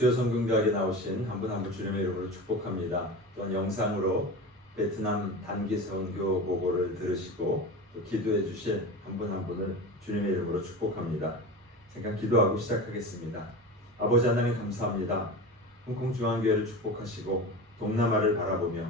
수요 성경대학에 나오신 한 분 한 분 주님의 이름으로 축복합니다. 또한 영상으로 베트남 단기 선교 보고를 들으시고 또 기도해 주실 한 분 한 분을 주님의 이름으로 축복합니다. 잠깐 기도하고 시작하겠습니다. 아버지 하나님 감사합니다. 홍콩 중앙교회를 축복하시고 동남아를 바라보며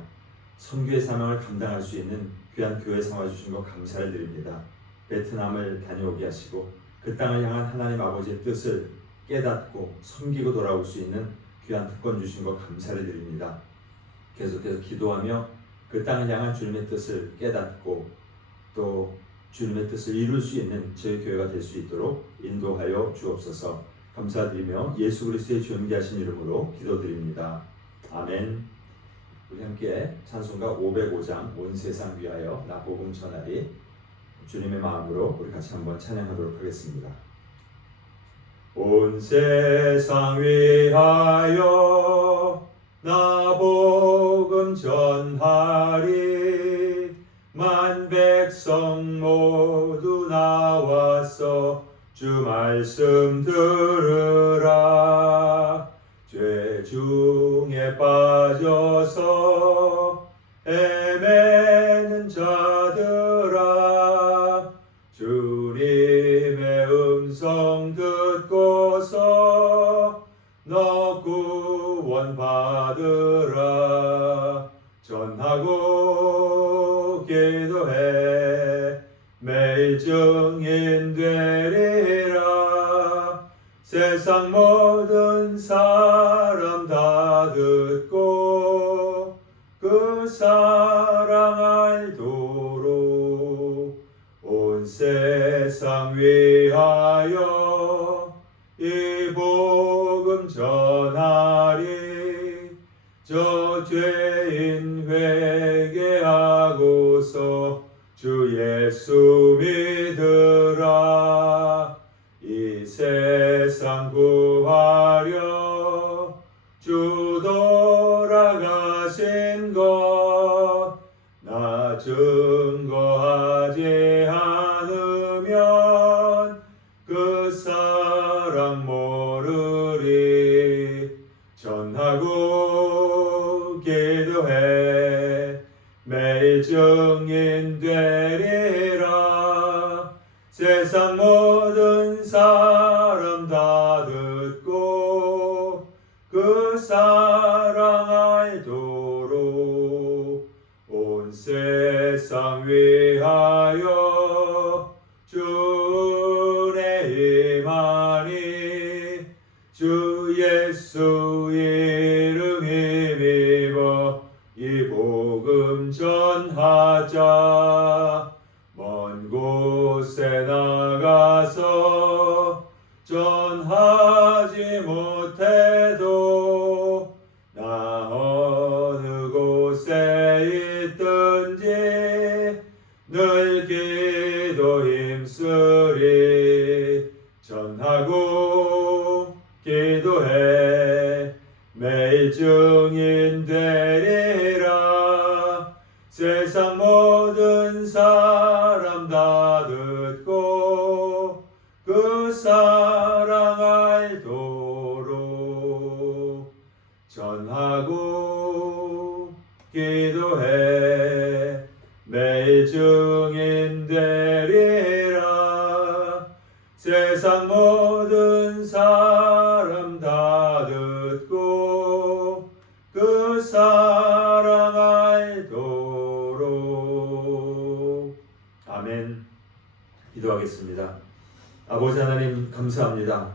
선교의 사명을 감당할 수 있는 귀한 교회 삼아 주신 것 감사를 드립니다. 베트남을 다녀오게 하시고 그 땅을 향한 하나님 아버지의 뜻을 깨닫고 섬기고 돌아올 수 있는 귀한 특권 주신 것 감사를 드립니다. 계속해서 기도하며 그 땅을 향한 주님의 뜻을 깨닫고 또 주님의 뜻을 이룰 수 있는 저희 교회가 될 수 있도록 인도하여 주옵소서. 감사드리며 예수 그리스도의 존귀하신 이름으로 기도드립니다. 아멘. 우리 함께 찬송가 505장 온 세상 위하여 나 복음 전하리 주님의 마음으로 우리 같이 한번 찬양하도록 하겠습니다. 온 세상 위하여 나 복음 전하리 만 백성 모두 나와서 주 말씀 들으라. 죄 중에 빠져서 헤매는 자들아 주님의 음성 듣고서 너 구원 받으라. 전하고 기도해 매일 증인 되리라. 세상 모든 사람 다 듣고 그 사랑 알도록 온 세상 위하여 이 복음 전하리. 저 죄인 회개하고서 주 예수 믿으라. 이 세상 구하려 주 돌아가신 것 나 증거하지 않으면 그 사랑 모르리. 전하고 기도해 매일 증인 되리라. 세상 모든 사람 다 듣고 그 사랑 알도록 온 세상 위하여 주의 임하니. 주 예수 이름 힘입어 이 복음 전하자. 먼 곳에 나가서 전하지 못해도 나 어느 곳에 있든지 늘 기도 힘쓰리. 전하고 기도해 매일 증인 되리라. 세상 모든 사람 다 듣고 그 사랑 알도록 전하고 기도해 매일 증인 되리라. 세상 모든 사람 다 듣고 그 사랑 알도록. 아멘. 기도하겠습니다. 아버지 하나님 감사합니다.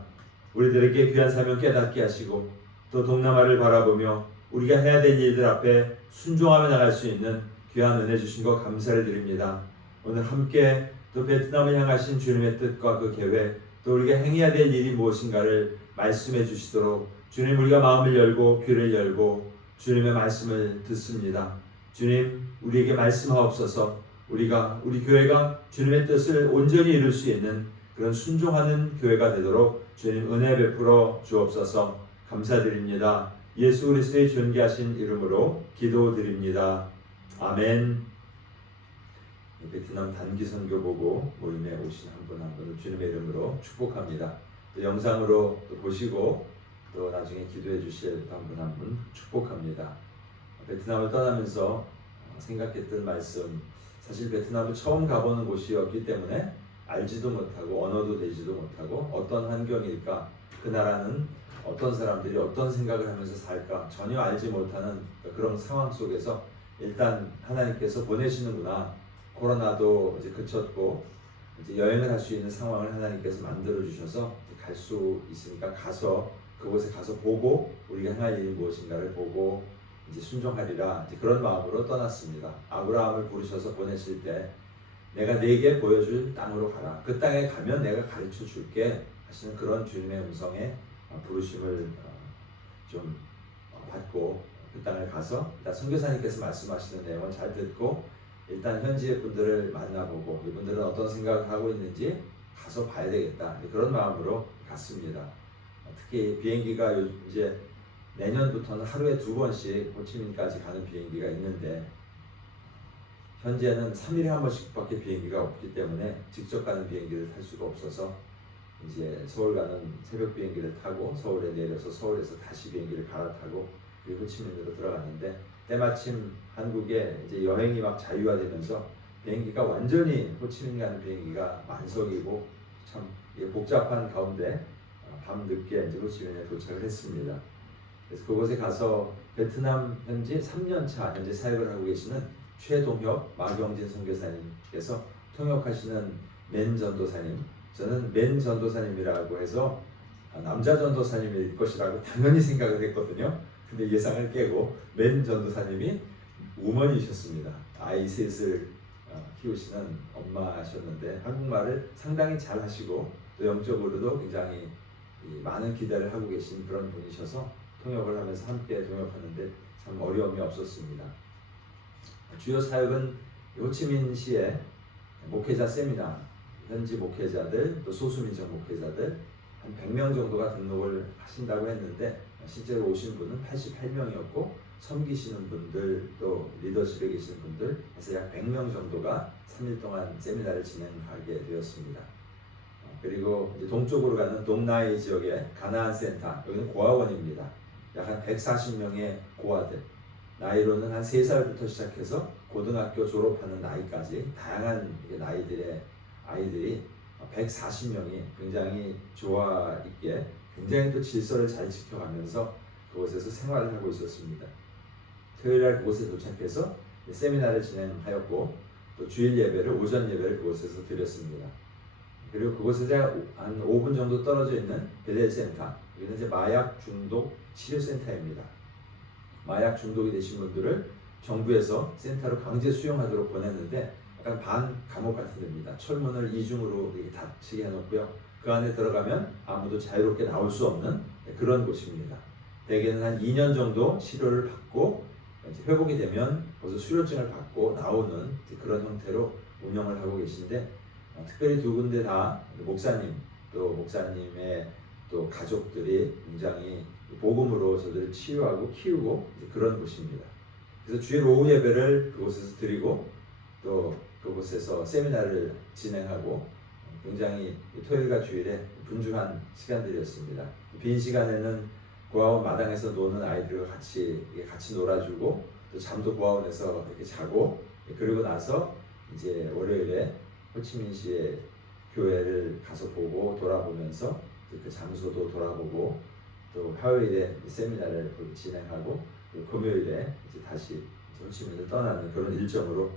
우리들에게 귀한 사명 깨닫게 하시고 또 동남아를 바라보며 우리가 해야 될 일들 앞에 순종하며 나갈 수 있는 귀한 은혜 주신 것 감사를 드립니다. 오늘 함께 또 베트남을 향하신 주님의 뜻과 그 계획 또 우리가 행해야 될 일이 무엇인가를 말씀해 주시도록 주님 우리가 마음을 열고 귀를 열고 주님의 말씀을 듣습니다. 주님 우리에게 말씀하옵소서. 우리 교회가 주님의 뜻을 온전히 이룰 수 있는 그런 순종하는 교회가 되도록 주님 은혜 베풀어 주옵소서. 감사드립니다. 예수 그리스도의 존귀하신 이름으로 기도드립니다. 아멘. 베트남 단기 선교 보고 모임에 오신 한 분 한 분을 주님의 이름으로 축복합니다. 또 영상으로 또 보시고 또 나중에 기도해 주실 한 분 한 분 축복합니다. 베트남을 떠나면서 생각했던 말씀, 사실 베트남을 처음 가보는 곳이었기 때문에 알지도 못하고 언어도 되지도 못하고 어떤 환경일까, 그 나라는 어떤 사람들이 어떤 생각을 하면서 살까 전혀 알지 못하는 그런 상황 속에서 일단 하나님께서 보내시는구나, 코로나도 이제 그쳤고 이제 여행을 할 수 있는 상황을 하나님께서 만들어 주셔서 갈 수 있으니까 가서 그곳에 가서 보고 우리가 행할 일이 무엇인가를 보고 이제 순종하리라, 이제 그런 마음으로 떠났습니다. 아브라함을 부르셔서 보내실 때 내가 네게 보여줄 땅으로 가라, 그 땅에 가면 내가 가르쳐 줄게 하시는 그런 주님의 음성에 부르심을 좀 받고 그 땅을 가서 일단 선교사님께서 말씀하시는 내용을 잘 듣고 일단 현지의 분들을 만나보고 이분들은 어떤 생각을 하고 있는지 가서 봐야 되겠다, 그런 마음으로 갔습니다. 특히 비행기가 이제 내년부터는 하루에 2번씩 호치민까지 가는 비행기가 있는데 현재는 3일에 한 번씩밖에 비행기가 없기 때문에 직접 가는 비행기를 탈 수가 없어서 이제 서울 가는 새벽 비행기를 타고 서울에 내려서 서울에서 다시 비행기를 갈아타고 그리고 호치민으로 들어갔는데 때마침 한국에 이제 여행이 막 자유화되면서 비행기가 완전히 호치민 가는 비행기가 만석이고 참 복잡한 가운데 밤 늦게 이제 호치민에 도착을 했습니다. 그래서 그곳에 가서 베트남 현지 3년차 현재 사역을 하고 계시는 최동혁 마경진 선교사님께서 통역하시는 맨 전도사님, 저는 맨 전도사님이라고 해서 남자 전도사님일 것이라고 당연히 생각을 했거든요. 근데 예상을 깨고 맨 전도사님이 우먼이셨습니다. 아이 셋을 키우시는 엄마셨는데 한국말을 상당히 잘 하시고 또 영적으로도 굉장히 많은 기대를 하고 계신 그런 분이셔서 통역을 하면서 함께 통역하는데 참 어려움이 없었습니다. 주요 사역은 호치민시의 목회자 세미나, 현지 목회자들 또 소수민족 목회자들 한 100명 정도가 등록을 하신다고 했는데 실제로 오신 분은 88명이었고 섬기시는 분들 또 리더십에 계신 분들 해서 약 100명 정도가 3일 동안 세미나를 진행하게 되었습니다. 그리고 이제 동쪽으로 가는 동나이 지역의 가나안 센터, 여기는 고아원입니다. 약 한 140명의 고아들, 나이로는 한 3살부터 시작해서 고등학교 졸업하는 나이까지 다양한 나이들의 아이들이 140명이 굉장히 조화 있게 굉장히 또 질서를 잘 지켜가면서 그곳에서 생활을 하고 있었습니다. 토요일날 그곳에 도착해서 세미나를 진행하였고 또 주일 예배를, 오전 예배를 그곳에서 드렸습니다. 그리고 그곳에서 한 5분 정도 떨어져 있는 베델센터, 여기는 이제 마약 중독 치료센터입니다. 마약 중독이 되신 분들을 정부에서 센터로 강제 수용하도록 보냈는데 약간 반 감옥 같은 데입니다. 철문을 이중으로 이렇게 닫히게 해놓고요. 그 안에 들어가면 아무도 자유롭게 나올 수 없는 그런 곳입니다. 대개는 한 2년 정도 치료를 받고 이제 회복이 되면 거기서 수료증을 받고 나오는 그런 형태로 운영을 하고 계신데 특별히 2군데 다 목사님 또 목사님의 또 가족들이 굉장히 복음으로 저들을 치유하고 키우고 그런 곳입니다. 그래서 주일 오후 예배를 그곳에서 드리고 또 그곳에서 세미나를 진행하고 굉장히 토요일과 주일에 분주한 시간들이었습니다. 빈 시간에는 고아원 마당에서 노는 아이들과 같이 놀아주고 또 잠도 고아원에서 이렇게 자고 그리고 나서 이제 월요일에 호치민시의 교회를 가서 보고 돌아보면서 그 장소도 돌아보고 또 화요일에 세미나를 진행하고 금요일에 이제 다시 호치민을 떠나는 그런 일정으로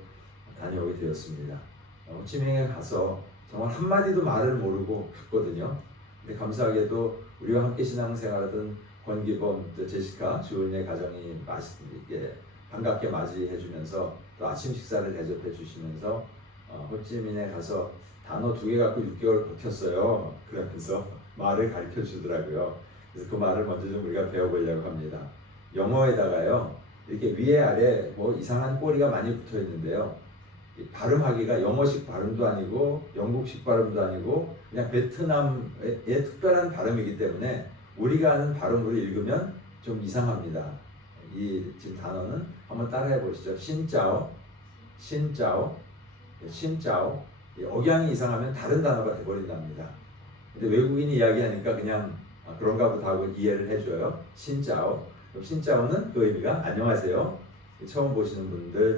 다녀오게 되었습니다. 호치민에 가서 정말 한마디도 말을 모르고 갔거든요. 근데 감사하게도 우리와 함께 신앙생활하던 권기범, 또 제시카, 주은의 가정이 반갑게 맞이해 주면서 또 아침 식사를 대접해 주시면서 호치민에 가서 단어 2개 갖고 6개월 버텼어요. 그러면서 말을 가르쳐 주더라고요. 그래서 그 말을 먼저 좀 우리가 배워보려고 합니다. 영어에다가요, 이렇게 위에 아래 뭐 이상한 꼬리가 많이 붙어 있는데요. 발음하기가 영어식 발음도 아니고 영국식 발음도 아니고 그냥 베트남의 특별한 발음이기 때문에 우리가 아는 발음으로 읽으면 좀 이상합니다. 이 지금 단어는 한번 따라해 보시죠. 신짜오, 신짜오, 신짜오. 억양이 이상하면 다른 단어가 돼버린답니다. 근데 외국인이 이야기하니까 그냥 그런가 보다 하고 이해를 해줘요. 신짜오. 그럼 신짜오는 그 의미가 안녕하세요. 처음 보시는 분들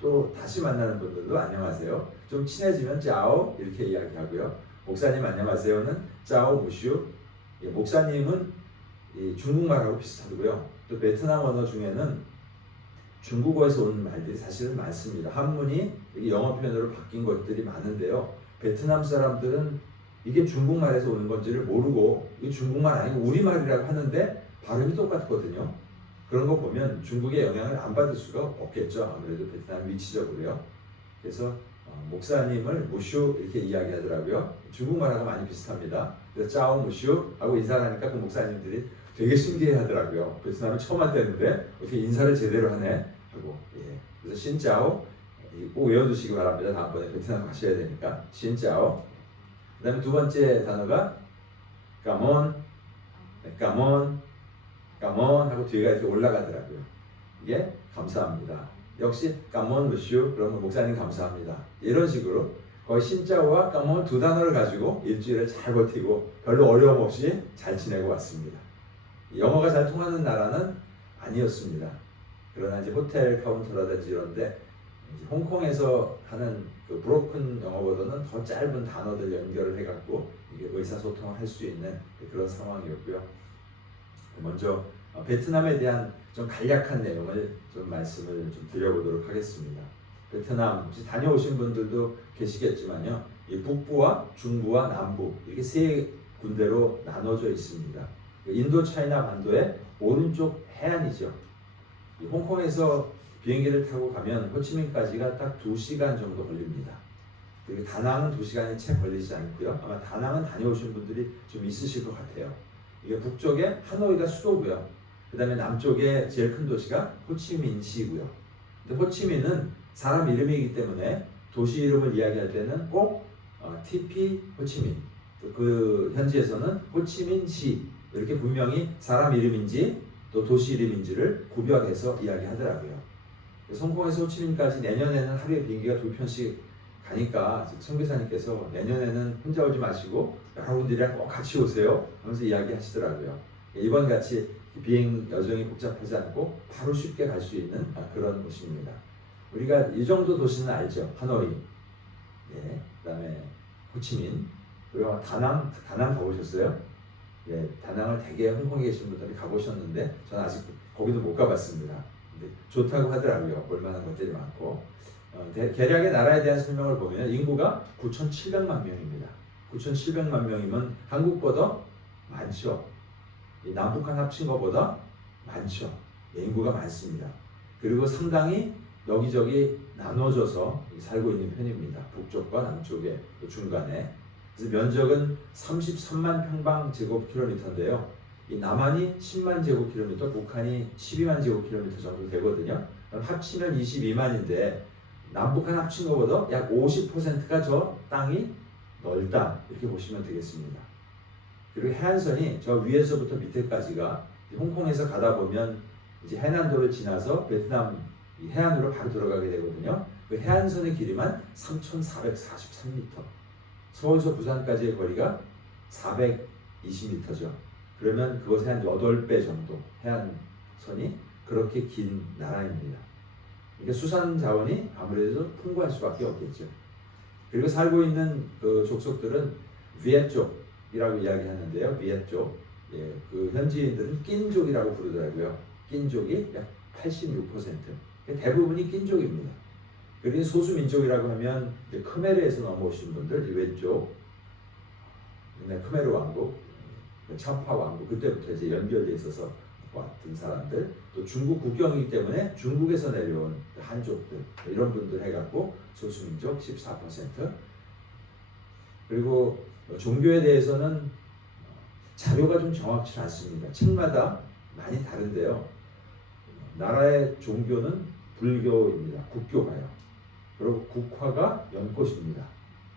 또 다시 만나는 분들도 안녕하세요. 좀 친해지면 짜오 이렇게 이야기하고요. 목사님 안녕하세요는 짜오 무슈. 목사님은 중국말하고 비슷하고요. 또 베트남 언어 중에는 중국어에서 오는 말들이 사실은 많습니다. 한문이 영어 표현으로 바뀐 것들이 많은데요. 베트남 사람들은 이게 중국말에서 오는 건지를 모르고 이게 중국말 아니고 우리말이라고 하는데 발음이 똑같거든요. 그런 거 보면 중국의 영향을 안 받을 수가 없겠죠. 아무래도 베트남 위치적으로요. 그래서 목사님을 무슈 이렇게 이야기하더라고요. 중국말하고 많이 비슷합니다. 그래서 짜오 무슈 하고 인사를 하니까 그 목사님들이 되게 신기해하더라고요. 베트남을 처음 왔다는데 어떻게 인사를 제대로 하네 하고. 그래서 신짜오 꼭 외워두시기 바랍니다. 다음번에 베트남 가셔야 되니까 신짜오. 그 다음에 두 번째 단어가 까몬, 까몬, 까몬 하고 뒤가 이렇게 올라가더라고요. 이게 감사합니다. 역시 까몬 무슈 그러면 목사님 감사합니다. 이런 식으로 거의 신짜오와 까몬 두 단어를 가지고 일주일을 잘 버티고 별로 어려움 없이 잘 지내고 왔습니다. 영어가 잘 통하는 나라는 아니었습니다. 그러나 이제 호텔 카운터라든지 이런데 홍콩에서 하는 그 브로큰 영어보다는 더 짧은 단어들 연결을 해갖고 이게 의사소통을 할 수 있는 그런 상황이었고요. 먼저 베트남에 대한 좀 간략한 내용을 좀 말씀을 좀 드려보도록 하겠습니다. 베트남 혹시 다녀오신 분들도 계시겠지만요, 이 북부와 중부와 남부 이렇게 세 군데로 나눠져 있습니다. 인도 차이나 반도의 오른쪽 해안이죠. 홍콩에서 비행기를 타고 가면 호치민까지가 딱 2시간 정도 걸립니다. 그리고 다낭은 2시간이 채 걸리지 않고요. 아마 다낭은 다녀오신 분들이 좀 있으실 것 같아요. 이게 북쪽에 하노이가 수도고요. 그 다음에 남쪽에 제일 큰 도시가 호치민시고요. 근데 호치민은 사람 이름이기 때문에 도시 이름을 이야기할 때는 꼭 TP 호치민, 그 현지에서는 호치민시 이렇게 분명히 사람 이름인지 또 도시 이름인지를 구별해서 이야기하더라고요. 홍콩에서 호치민까지 내년에는 하루에 비행기가 2편씩 가니까 선교사님께서 내년에는 혼자 오지 마시고 여러분들이랑 꼭 같이 오세요 하면서 이야기하시더라고요. 이번 같이 비행 여정이 복잡하지 않고 바로 쉽게 갈 수 있는 그런 곳입니다. 우리가 이 정도 도시는 알죠. 하노이, 그다음에 호치민, 그리고 다낭 가보셨어요? 다낭을 되게 홍콩에 계신 분들이 가보셨는데 저는 아직 거기도 못 가봤습니다. 근데 좋다고 하더라고요. 볼만한 것들이 많고. 대략의 나라에 대한 설명을 보면 인구가 9,700만 명입니다. 9,700만 명이면 한국보다 많죠. 남북한 합친 것보다 많죠. 인구가 많습니다. 그리고 상당히 여기저기 나눠져서 살고 있는 편입니다. 북쪽과 남쪽에 중간에. 그래서 면적은 33만 평방제곱킬로미터인데요. 이 남한이 10만 제곱킬로미터, 북한이 12만 제곱킬로미터 정도 되거든요. 합치면 22만인데 남북한 합친 것보다 약 50%가 저 땅이 넓다 이렇게 보시면 되겠습니다. 그리고 해안선이 저 위에서부터 밑에까지가 홍콩에서 가다 보면 이제 해난도를 지나서 베트남 해안으로 바로 들어가게 되거든요. 그 해안선의 길이만 3,443m. 서울에서 부산까지의 거리가 420m죠. 그러면 그것의 한 8배 정도 해안선이 그렇게 긴 나라입니다. 그러니까 수산 자원이 아무래도 풍부할 수밖에 없겠죠. 그리고 살고 있는 그 족속들은 비엣족이라고 이야기하는데요. 비엣족. 그 현지인들은 낀족이라고 부르더라고요. 낀족이 약 86%. 대부분이 낀족입니다. 그리고 소수민족이라고 하면 크메르에서 넘어오신 분들, 왼쪽, 옛날 크메르 왕국, 참파 왕국, 그때부터 이제 연결돼 있어서 왔던 사람들, 또 중국 국경이기 때문에 중국에서 내려온 한족들, 이런 분들 해갖고 소수민족 14%. 그리고 종교에 대해서는 자료가 좀 정확치 않습니다. 책마다 많이 다른데요. 나라의 종교는 불교입니다. 국교가요. 그리고 국화가 연꽃입니다.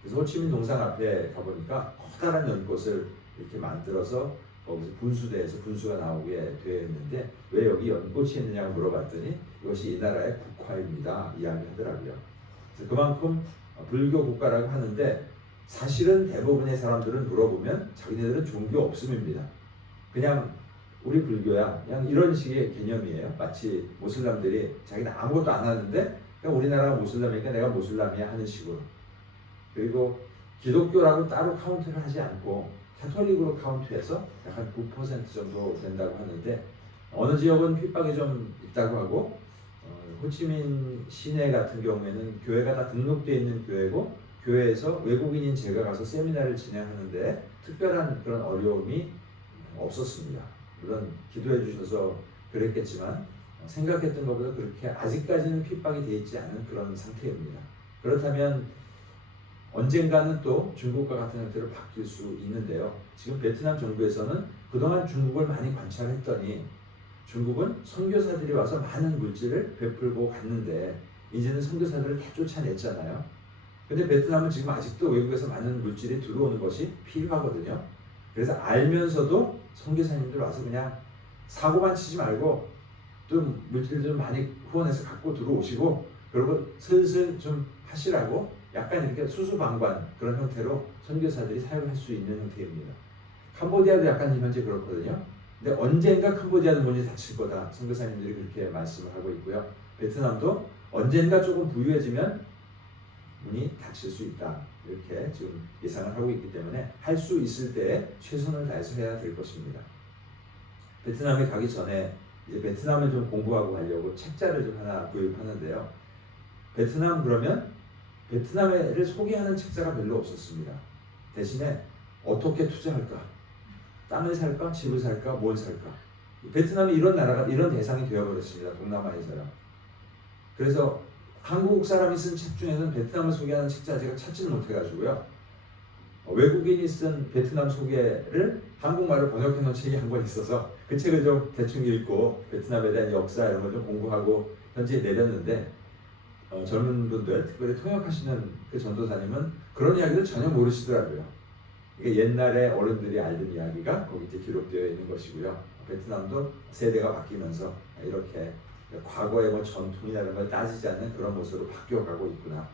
그래서 호치민 동상 앞에 가보니까 커다란 연꽃을 이렇게 만들어서 거기서 분수대에서 분수가 나오게 되어 있는데 왜 여기 연꽃이 있느냐고 물어봤더니 이것이 이 나라의 국화입니다 이야기하더라고요. 그래서 그만큼 불교 국가라고 하는데 사실은 대부분의 사람들은 물어보면 자기네들은 종교 없음입니다. 그냥 우리 불교야 그냥 이런 식의 개념이에요. 마치 모슬람들이 자기는 아무것도 안 하는데 그냥 우리나라가 모슬람이니까 내가 모슬람이야 하는 식으로. 그리고 기독교라고 따로 카운트를 하지 않고 캐톨릭으로 카운트해서 약 한 9% 정도 된다고 하는데 어느 지역은 핍박이 좀 있다고 하고 호치민 시내 같은 경우에는 교회가 다 등록되어 있는 교회고 교회에서 외국인인 제가 가서 세미나를 진행하는데 특별한 그런 어려움이 없었습니다. 물론 기도해 주셔서 그랬겠지만 생각했던 것보다 그렇게 아직까지는 핍박이 되어 있지 않은 그런 상태입니다. 그렇다면 언젠가는 또 중국과 같은 형태로 바뀔 수 있는데요. 지금 베트남 정부에서는 그동안 중국을 많이 관찰했더니 중국은 선교사들이 와서 많은 물질을 베풀고 갔는데 이제는 선교사들을 다 쫓아냈잖아요. 근데 베트남은 지금 아직도 외국에서 많은 물질이 들어오는 것이 필요하거든요. 그래서 알면서도 선교사님들 와서 그냥 사고만 치지 말고 또 물질 좀 많이 후원해서 갖고 들어오시고 그리고 슬슬 좀 하시라고 약간 이렇게 수수방관 그런 형태로 선교사들이 사용할 수 있는 형태입니다. 캄보디아도 약간 현재 그렇거든요. 근데 언젠가 캄보디아는 문이 닫힐 거다. 선교사님들이 그렇게 말씀을 하고 있고요. 베트남도 언젠가 조금 부유해지면 문이 닫힐 수 있다. 이렇게 지금 예상을 하고 있기 때문에 할 수 있을 때 최선을 다해서 해야 될 것입니다. 베트남에 가기 전에 이제 베트남을 좀 공부하고 가려고 책자를 좀 하나 구입하는데요. 베트남 그러면 베트남을 소개하는 책자가 별로 없었습니다. 대신에 어떻게 투자할까? 땅을 살까? 집을 살까? 뭘 살까? 베트남이 이런 나라가 이런 대상이 되어버렸습니다. 동남아에서요. 그래서 한국 사람이 쓴 책 중에서는 베트남을 소개하는 책자 제가 찾지는 못해가지고요. 외국인이 쓴 베트남 소개를 한국말로 번역해 놓은 책이 한 권 있어서 그 책을 좀 대충 읽고 베트남에 대한 역사 이런 걸 좀 공부하고 현지에 내렸는데 젊은 분들, 특별히 통역하시는 그 전도사님은 그런 이야기를 전혀 모르시더라고요. 이게 옛날에 어른들이 알던 이야기가 거기 이제 기록되어 있는 것이고요. 베트남도 세대가 바뀌면서 이렇게 과거의 뭐 전통이나 이런 걸 따지지 않는 그런 모습으로 바뀌어가고 있구나.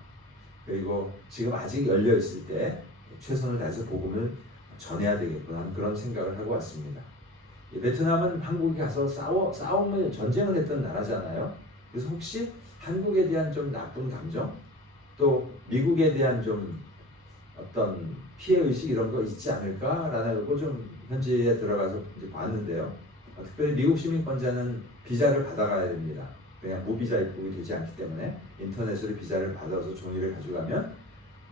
그리고 지금 아직 열려 있을 때 최선을 다해서 복음을 전해야 되겠구나 하는 그런 생각을 하고 왔습니다. 베트남은 한국에 가서 전쟁을 했던 나라잖아요. 그래서 혹시 한국에 대한 좀 나쁜 감정, 또 미국에 대한 좀 어떤 피해의식 이런 거 있지 않을까라는 거 좀 현지에 들어가서 이제 봤는데요. 특별히 미국 시민권자는 비자를 받아가야 됩니다. 그냥 무비자 입국이 되지 않기 때문에 인터넷으로 비자를 받아서 종이를 가져가면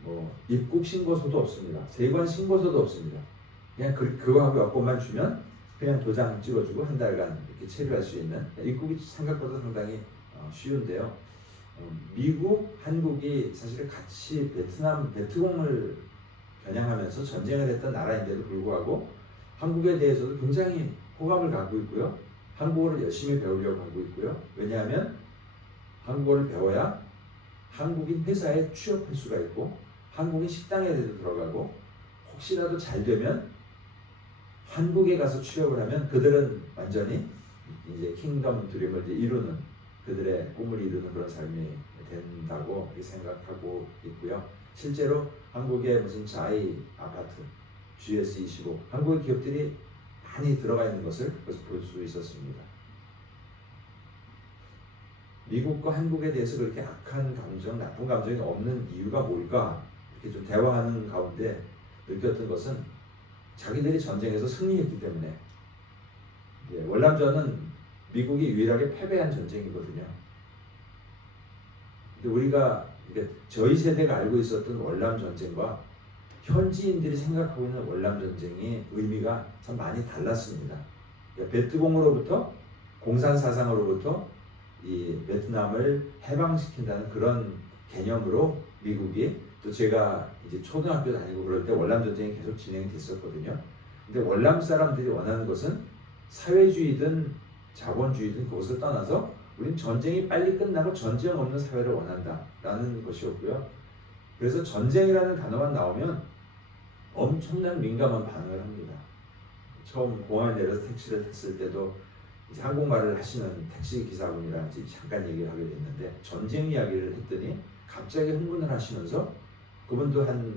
뭐 입국 신고서도 없습니다. 세관 신고서도 없습니다. 그냥 그거하고 여권만 주면 그냥 도장 찍어주고 한 달간 이렇게 체류할 수 있는 입국이 생각보다 상당히 쉬운데요. 미국, 한국이 사실 같이 베트공을 겨냥하면서 전쟁을 했던 나라인데도 불구하고 한국에 대해서도 굉장히 호감을 갖고 있고요. 한국어를 열심히 배우려고 하고 있고요. 왜냐하면 한국어를 배워야 한국인 회사에 취업할 수가 있고 한국인 식당에도 들어가고 혹시라도 잘 되면 한국에 가서 취업을 하면 그들은 완전히 이제 킹덤 드림을 이루는 그들의 꿈을 이루는 그런 삶이 된다고 생각하고 있고요. 실제로 한국의 무슨 자이 아파트, GS25 한국의 기업들이 많이 들어가 있는 것을 그것을 볼 수 있었습니다. 미국과 한국에 대해서 그렇게 악한 감정, 나쁜 감정이 없는 이유가 뭘까? 이렇게 좀 대화하는 가운데 느꼈던 것은 자기들이 전쟁에서 승리했기 때문에 월남전은 미국이 유일하게 패배한 전쟁이거든요. 근데 우리가 저희 세대가 알고 있었던 월남전쟁과 현지인들이 생각하고 있는 월남전쟁이 의미가 참 많이 달랐습니다. 베트공으로부터 공산사상으로부터 이 베트남을 해방시킨다는 그런 개념으로 미국이 또 제가 이제 초등학교 다니고 그럴 때 월남전쟁이 계속 진행됐었거든요. 근데 월남 사람들이 원하는 것은 사회주의든 자본주의든 그것을 떠나서 우린 전쟁이 빨리 끝나고 전쟁 없는 사회를 원한다라는 것이었고요. 그래서 전쟁이라는 단어만 나오면 엄청난 민감한 반응을 합니다. 처음 공항에 내려서 택시를 탔을 때도 이제 한국말을 하시는 택시 기사분이랑 이제 잠깐 얘기를 하게 됐는데 전쟁 이야기를 했더니 갑자기 흥분을 하시면서 그분도 한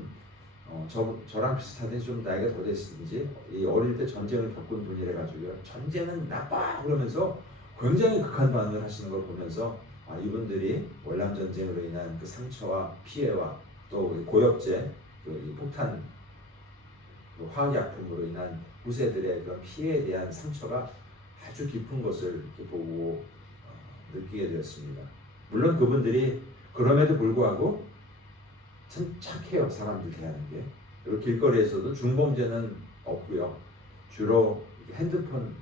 저랑 비슷하게 좀 나이가 더 됐든지 이 어릴 때 전쟁을 겪은 분이라 가지고요. 전쟁은 나빠 그러면서 굉장히 극한 반응을 하시는 걸 보면서 이분들이 월남 전쟁으로 인한 그 상처와 피해와 또 고엽제, 이 폭탄, 그 화학약품으로 인한 후세들의 그런 피해에 대한 상처가 아주 깊은 것을 이렇게 보고 느끼게 되었습니다. 물론 그분들이 그럼에도 불구하고 참 착해요. 사람들 대하는 게. 그리고 길거리에서도 중범죄는 없고요. 주로 핸드폰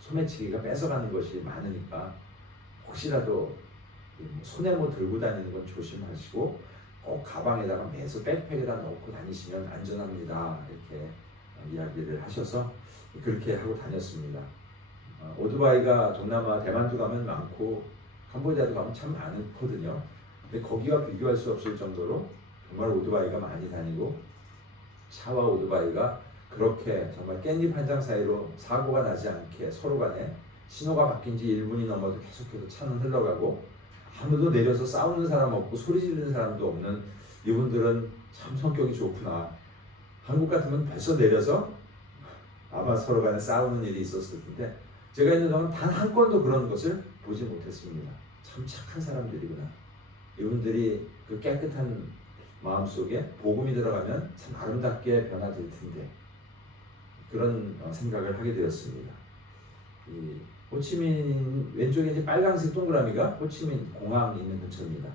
소매치기가 뺏어가는 것이 많으니까 혹시라도 손에 뭐 들고 다니는 건 조심하시고 꼭 가방에다가 매서 백팩에다 넣고 다니시면 안전합니다. 이렇게 이야기를 하셔서 그렇게 하고 다녔습니다. 오토바이가 동남아 대만도 가면 많고 캄보디아도 가면 참 많거든요. 근데 거기와 비교할 수 없을 정도로 정말 오토바이가 많이 다니고 차와 오토바이가 그렇게 정말 깻잎 한 장 사이로 사고가 나지 않게 서로 간에 신호가 바뀐 지 1분이 넘어도 계속해서 차는 흘러가고 아무도 내려서 싸우는 사람 없고 소리 지르는 사람도 없는 이분들은 참 성격이 좋구나. 한국 같으면 벌써 내려서 아마 서로 간에 싸우는 일이 있었을 텐데 제가 있는 동안 단 한 건도 그런 것을 보지 못했습니다. 참 착한 사람들이구나. 이분들이 그 깨끗한 마음속에 복음이 들어가면 참 아름답게 변화될 텐데 그런 생각을 하게 되었습니다. 이 호치민 왼쪽에 이제 빨간색 동그라미가 호치민 공항이 있는 근처입니다.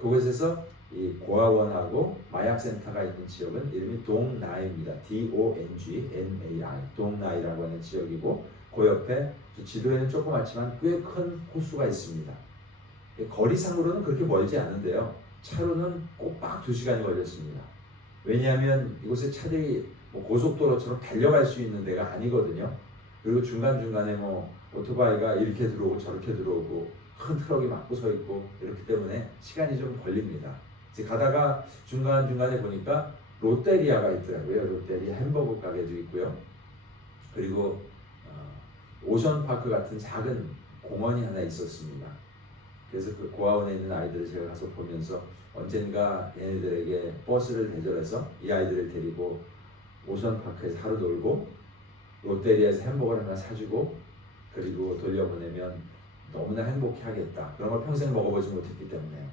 그곳에서 이 고아원하고 마약센터가 있는 지역은 이름이 동나이입니다. D-O-N-G-N-A-I 동나이라고 하는 지역이고 그 옆에 지도에는 조그맣지만 꽤 큰 호수가 있습니다. 거리상으로는 그렇게 멀지 않은데요. 차로는 꼬박 2시간이 걸렸습니다. 왜냐하면 이곳에 차들이 고속도로처럼 달려갈 수 있는 데가 아니거든요. 그리고 중간중간에 오토바이가 이렇게 들어오고 저렇게 들어오고 큰 트럭이 막고 서 있고 이렇기 때문에 시간이 좀 걸립니다. 이제 가다가 중간중간에 보니까 롯데리아가 있더라고요. 롯데리아 햄버거 가게도 있고요. 그리고 오션파크 같은 작은 공원이 하나 있었습니다. 그래서 그 고아원에 있는 아이들을 제가 가서 보면서 언젠가 얘네들에게 버스를 대절해서 이 아이들을 데리고 오션파크에서 하루 놀고 롯데리아에서 햄버거를 하나 사주고 그리고 돌려보내면 너무나 행복해하겠다. 그런 걸 평생 먹어보지 못했기 때문에.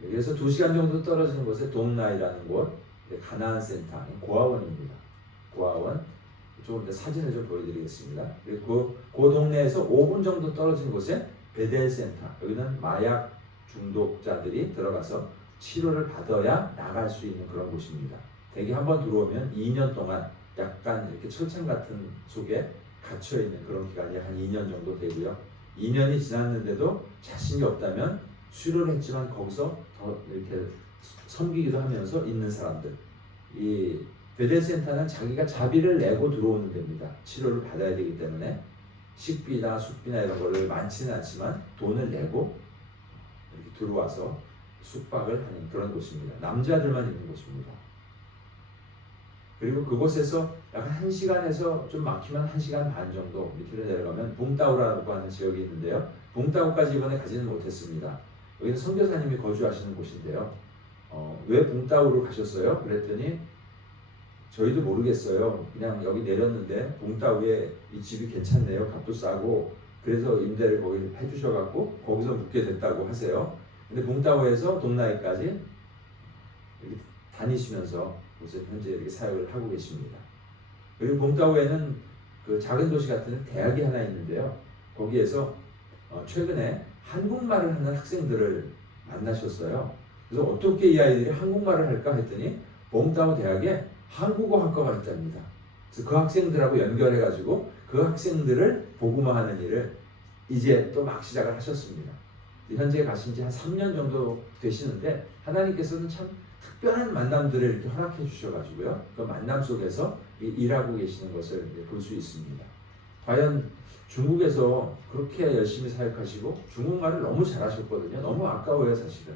그래서 2시간 정도 떨어지는 곳에 동나이라는 곳, 가나안 센터, 고아원입니다. 고아원. 조금 더 사진을 좀 보여드리겠습니다. 그리고 그 동네에서 5분 정도 떨어진 곳에 베델 센터. 여기는 마약 중독자들이 들어가서 치료를 받아야 나갈 수 있는 그런 곳입니다. 대개 한번 들어오면 2년 동안 약간 이렇게 철창 같은 속에 갇혀 있는 그런 기간이 한 2년 정도 되고요. 2년이 지났는데도 자신이 없다면 수료를 했지만 거기서 더 이렇게 섬기기도 하면서 있는 사람들. 이 베델센터는 자기가 자비를 내고 들어오는 데입니다. 치료를 받아야 되기 때문에 식비나 숙비나 이런 거를 많지는 않지만 돈을 내고 이렇게 들어와서 숙박을 하는 그런 곳입니다. 남자들만 있는 곳입니다. 그리고 그곳에서 약 1시간에서 좀 막히면 1시간 반 정도 밑으로 내려가면 붕따우라고 하는 지역이 있는데요. 붕따우까지 이번에 가지는 못했습니다. 여기는 선교사님이 거주하시는 곳인데요. 왜 붕따우로 가셨어요? 그랬더니 저희도 모르겠어요. 그냥 여기 내렸는데 붕따우에 이 집이 괜찮네요. 값도 싸고 그래서 임대를 거기 해주셔갖고 거기서 묵게 됐다고 하세요. 근데 붕따우에서 동나이까지 이렇게 다니시면서 곳에 현재 이렇게 사역을 하고 계십니다. 그리고 붕따우에는 그 작은 도시 같은 대학이 하나 있는데요. 거기에서 최근에 한국말을 하는 학생들을 만나셨어요. 그래서 어떻게 이 아이들이 한국말을 할까 했더니 붕따우 대학에 한국어 학과가 있답니다. 그래서 그 학생들하고 연결해가지고 그 학생들을 복음화하는 일을 이제 또 막 시작을 하셨습니다. 현재 가신 지 한 3년 정도 되시는데 하나님께서는 참 특별한 만남들을 이렇게 허락해 주셔가지고요. 그 만남 속에서 일하고 계시는 것을 볼 수 있습니다. 과연 중국에서 그렇게 열심히 사역하시고 중국말을 너무 잘하셨거든요. 너무 아까워요, 사실은.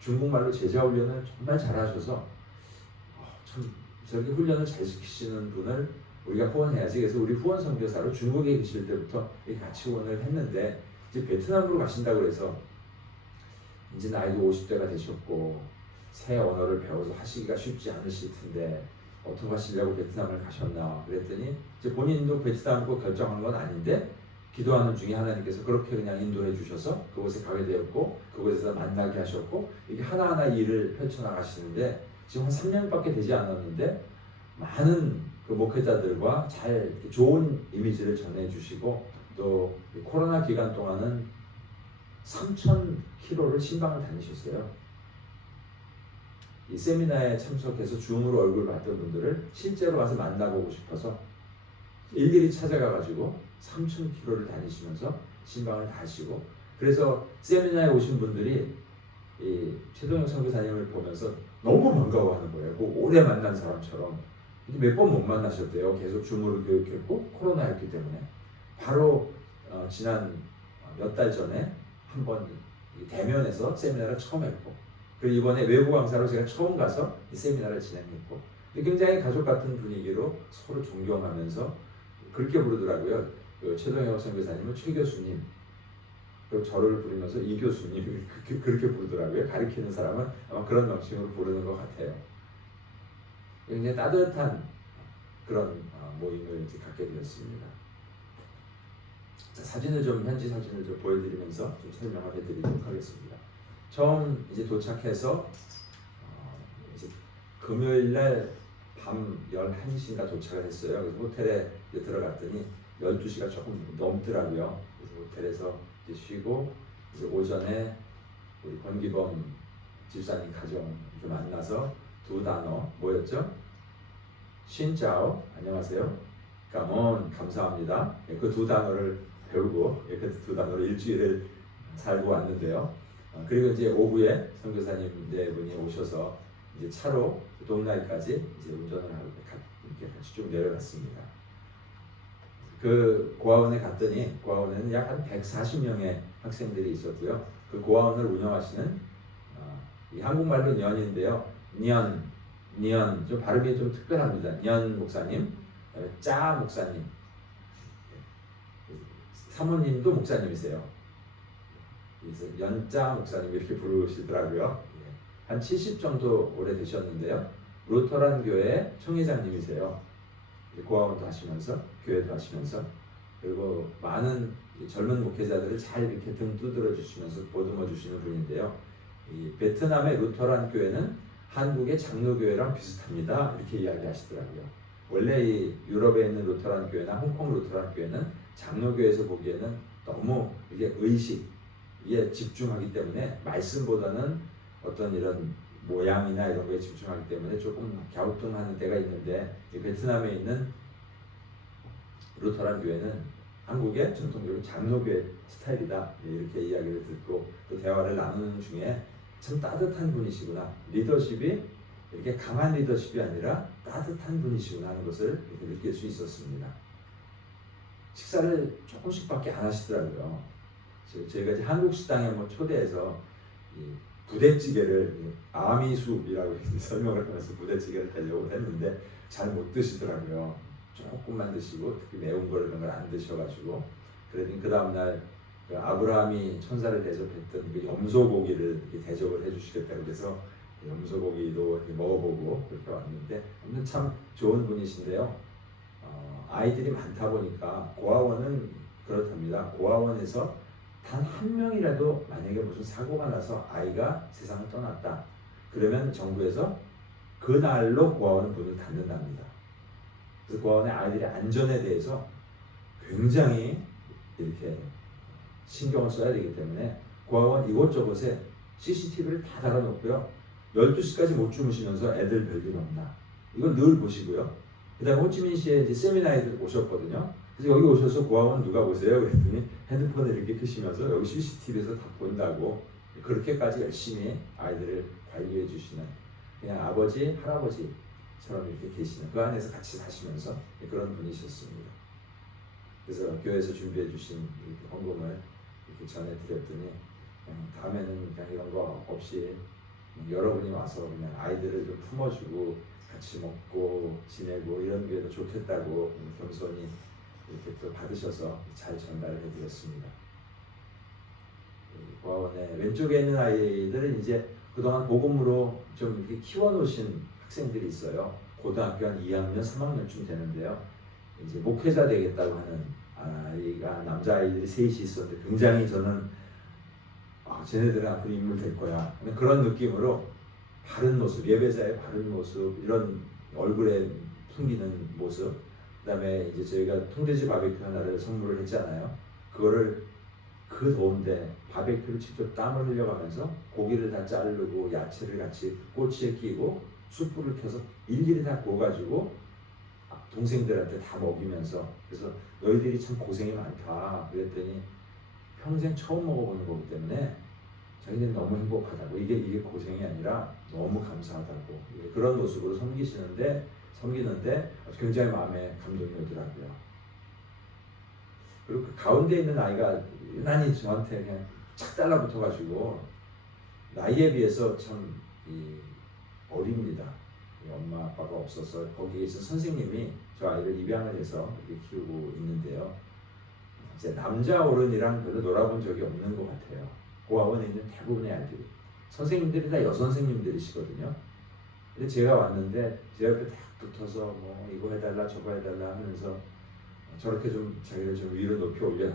중국말로 제자 훈련을 정말 잘하셔서 참 저렇게 훈련을 잘 시키시는 분을 우리가 후원해야지. 그래서 우리 후원 선교사로 중국에 계실 때부터 같이 후원을 했는데 이제 베트남으로 가신다고 해서 이제 나이도 50대가 되셨고 새 언어를 배워서 하시기가 쉽지 않으실 텐데 어떻게 하시려고 베트남을 가셨나 그랬더니 이제 본인도 베트남 꼭 결정한 건 아닌데 기도하는 중에 하나님께서 그렇게 그냥 인도해 주셔서 그곳에 가게 되었고 그곳에서 만나게 하셨고 이게 하나하나 일을 펼쳐나가시는데 지금 한 3년밖에 되지 않았는데 많은 그 목회자들과 잘 좋은 이미지를 전해주시고 또 코로나 기간 동안은 3,000km를 신방을 다니셨어요. 이 세미나에 참석해서 줌으로 얼굴 봤던 분들을 실제로 와서 만나보고 싶어서 일일이 찾아가가지고 3,000km를 다니시면서 신방을 다 하시고 그래서 세미나에 오신 분들이 이 최동영 선교사님을 보면서 너무 반가워하는 거예요. 그 오래 만난 사람처럼. 몇 번 못 만나셨대요. 계속 줌으로 교육했고 코로나였기 때문에. 바로 지난 몇 달 전에 한번 대면에서 세미나를 처음 했고 그리고 이번에 외부 강사로 제가 처음 가서 이 세미나를 진행했고 굉장히 가족 같은 분위기로 서로 존경하면서 그렇게 부르더라고요. 그 최동영 선교사님은 최 교수님 그리고 저를 부르면서 이 교수님 그렇게 부르더라고요. 가르치는 사람은 아마 그런 명칭으로 부르는 것 같아요. 굉장히 따뜻한 그런 모임을 이제 갖게 되었습니다. 자, 사진을 좀 현지 사진을 좀 보여드리면서 좀 설명을 해드리도록 하겠습니다. 처음 이제 도착해서 이제 금요일 날 밤 11시인가 도착을 했어요. 그래서 호텔에 이제 들어갔더니 12시가 조금 넘더라고요. 그래서 호텔에서 이제 쉬고 이제 오전에 우리 권기범 집사님 가정 만나서 두 단어 뭐였죠? 신짜오 안녕하세요. 까몬 감사합니다. 그 두 단어를 배우고 그 두 단어로 일주일을 살고 왔는데요. 그리고 이제 오후에 선교사님 네 분이 오셔서 이제 차로 동나이까지 이제 운전을 하고 이렇게 같이 쭉 내려갔습니다. 그 고아원에 갔더니 고아원에는 약 한 140명의 학생들이 있었고요. 그 고아원을 운영하시는 이 한국말로 년인데요. 년, 좀 발음이 좀 특별합니다. 년 목사님, 짜 목사님, 사모님도 목사님이세요. 그래서 연짜 목사님 이렇게 부르시더라고요. 한 70 정도 오래 되셨는데요. 루터란 교회 총회장님이세요. 고아원도 하시면서 교회도 하시면서 그리고 많은 젊은 목회자들을 잘 이렇게 등 두드려 주시면서 보듬어 주시는 분인데요. 이 베트남의 루터란 교회는 한국의 장로교회랑 비슷합니다. 이렇게 이야기하시더라고요. 원래 이 유럽에 있는 루터란 교회나 홍콩 루터란 교회는 장로교회에서 보기에는 너무 이게 의식에 집중하기 때문에 말씀보다는 어떤 이런 모양이나 이런 거에 집중하기 때문에 조금 갸우뚱하는 때가 있는데 이 베트남에 있는 루터란 교회는 한국의 전통적인 장로교회 스타일이다 이렇게 이야기를 듣고 또 대화를 나누는 중에 참 따뜻한 분이시구나 리더십이 이렇게 강한 리더십이 아니라 따뜻한 분이시구나 하는 것을 이렇게 느낄 수 있었습니다. 식사를 조금씩밖에 안 하시더라고요. 저희가 이제 한국 식당에 한번 초대해서 이 부대찌개를 아미숲이라고 설명을 하면서 부대찌개를 대접을 했는데 잘 못 드시더라고요. 조금만 드시고 특히 매운 걸 이런 걸 안 드셔가지고 그러더니 그 다음날 그 아브라함이 천사를 대접했던 그 염소고기를 대접을 해주시겠다고 해서 염소고기도 이렇게 먹어보고 그렇게 왔는데 아무튼 참 좋은 분이신데요. 아이들이 많다 보니까 고아원은 그렇답니다. 고아원에서 단 한 명이라도 만약에 무슨 사고가 나서 아이가 세상을 떠났다. 그러면 정부에서 그날로 고아원 문을 닫는답니다. 그래서 고아원의 아이들의 안전에 대해서 굉장히 이렇게 신경을 써야 되기 때문에 고아원 이곳저곳에 CCTV를 다 달아놓고요. 12시까지 못 주무시면서 애들 별일 없나. 이걸 늘 보시고요. 그 다음에 호치민시에 이제 세미나에 오셨거든요. 그래서 여기 오셔서 고아원 누가 보세요? 그랬더니 핸드폰을 이렇게 켜시면서 여기 CCTV에서 다 본다고 그렇게까지 열심히 아이들을 관리해 주시는 그냥 아버지, 할아버지처럼 이렇게 계시는 그 안에서 같이 사시면서 그런 분이셨습니다. 그래서 교회에서 준비해 주신 헌금을 이렇게 전해드렸더니 다음에는 그냥 이런 거 없이 여러분이 와서 그냥 아이들을 좀 품어주고 같이 먹고 지내고 이런 게 더 좋겠다고 겸손히 이렇게 또 받으셔서 잘 전달을 해드렸습니다. 고아원의 왼쪽에 있는 아이들은 이제 그동안 복음으로 좀 이렇게 키워놓으신 학생들이 있어요. 고등학교 한 2학년, 3학년쯤 되는데요. 이제 목회자 되겠다고 하는 아이가, 남자아이들이 셋이 있었는데 굉장히 저는 쟤네들은 앞으로 인물 될 거야. 그런 느낌으로 바른 모습, 예배자의 바른 모습, 이런 얼굴에 풍기는 모습, 그 다음에 이제 저희가 통돼지 바베큐 하나를 선물을 했잖아요. 그거를 그 더운데 바베큐를 직접 땀을 흘려가면서 고기를 다 자르고 야채를 같이 꼬치에 끼고 숯불을 켜서 일일이 다 구워가지고 동생들한테 다 먹이면서, 그래서 너희들이 참 고생이 많다 그랬더니 평생 처음 먹어보는 거기 때문에 자기들이 너무 행복하다고, 이게 고생이 아니라 너무 감사하다고, 그런 모습으로 섬기는데 굉장히 마음에 감동이 오더라고요. 그리고 그 가운데 있는 아이가 유난히 저한테 그냥 착 달라붙어가지고 나이에 비해서 참 어립니다. 엄마 아빠가 없어서 거기에 있는 선생님이 저 아이를 입양을 해서 이렇게 키우고 있는데요. 이제 남자 어른이랑 별로 놀아본 적이 없는 것 같아요. 고아원에 있는 대부분의 아이들이. 선생님들이 다 여선생님들이시거든요. 근데 제가 왔는데 제 옆에 딱 붙어서 뭐 이거 해달라 저거 해달라 하면서 저렇게 좀 자기를 좀 위로 높이 올려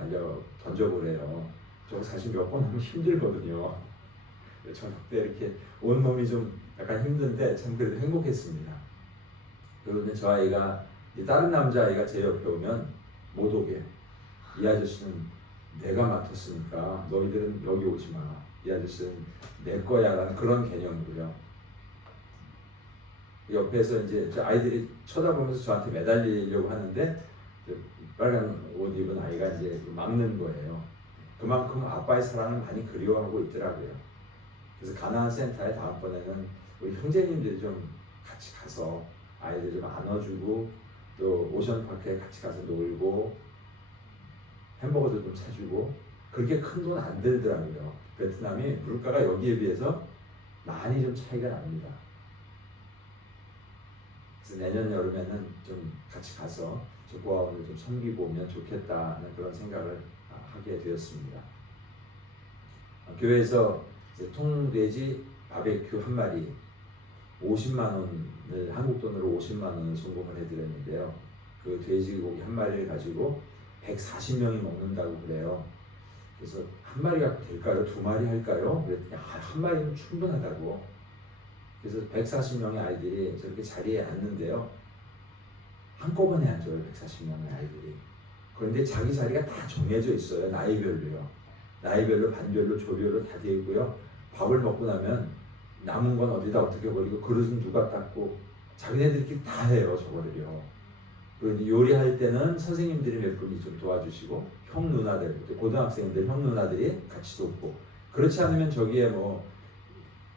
던져보래요. 저거 사실 몇 번 하면 힘들거든요. 저녁 때 이렇게 온몸이 좀 약간 힘든데 참 그래도 행복했습니다. 그런데 저 아이가, 다른 남자아이가 제 옆에 오면 못 오게, 이 아저씨는 내가 맡았으니까 너희들은 여기 오지 마, 이 아저씨는 내 거야 라는 그런 개념이고요. 옆에서 이제 저 아이들이 쳐다보면서 저한테 매달리려고 하는데 빨간 옷 입은 아이가 이제 막는 거예요. 그만큼 아빠의 사랑을 많이 그리워하고 있더라고요. 그래서 가나안 센터에 다음번에는 우리 형제님들이 좀 같이 가서 아이들 좀 안아주고, 또 오션파크에 같이 가서 놀고 햄버거도 좀 사주고, 그렇게 큰 돈 안 들더라고요. 베트남이 물가가 여기에 비해서 많이 좀 차이가 납니다. 그래서 내년 여름에는 좀 같이 가서 저 고아원을 좀 섬기고 오면 좋겠다는 그런 생각을 하게 되었습니다. 교회에서 이제 통돼지 바베큐 한 마리 50만 원을, 한국 돈으로 50만 원을 송금을 해드렸는데요. 그 돼지고기 한 마리를 가지고 140명이 먹는다고 그래요. 그래서 한 마리 갖고 될까요? 두 마리 할까요? 그랬더니 한 마리면 충분하다고. 그래서 140명의 아이들이 저렇게 자리에 앉는데요. 한꺼번에 앉아요, 140명의 아이들이. 그런데 자기 자리가 다 정해져 있어요. 나이별로요. 나이별로, 반별로, 조별로 다 되어 있고요. 밥을 먹고 나면 남은 건 어디다 어떻게 버리고, 그릇은 누가 닦고, 자기네들끼리 다 해요, 저거를요. 그리고 요리할 때는 선생님들이 몇 분이 좀 도와주시고, 형 누나들, 고등학생들 형 누나들이 같이 돕고, 그렇지 않으면 저기에 뭐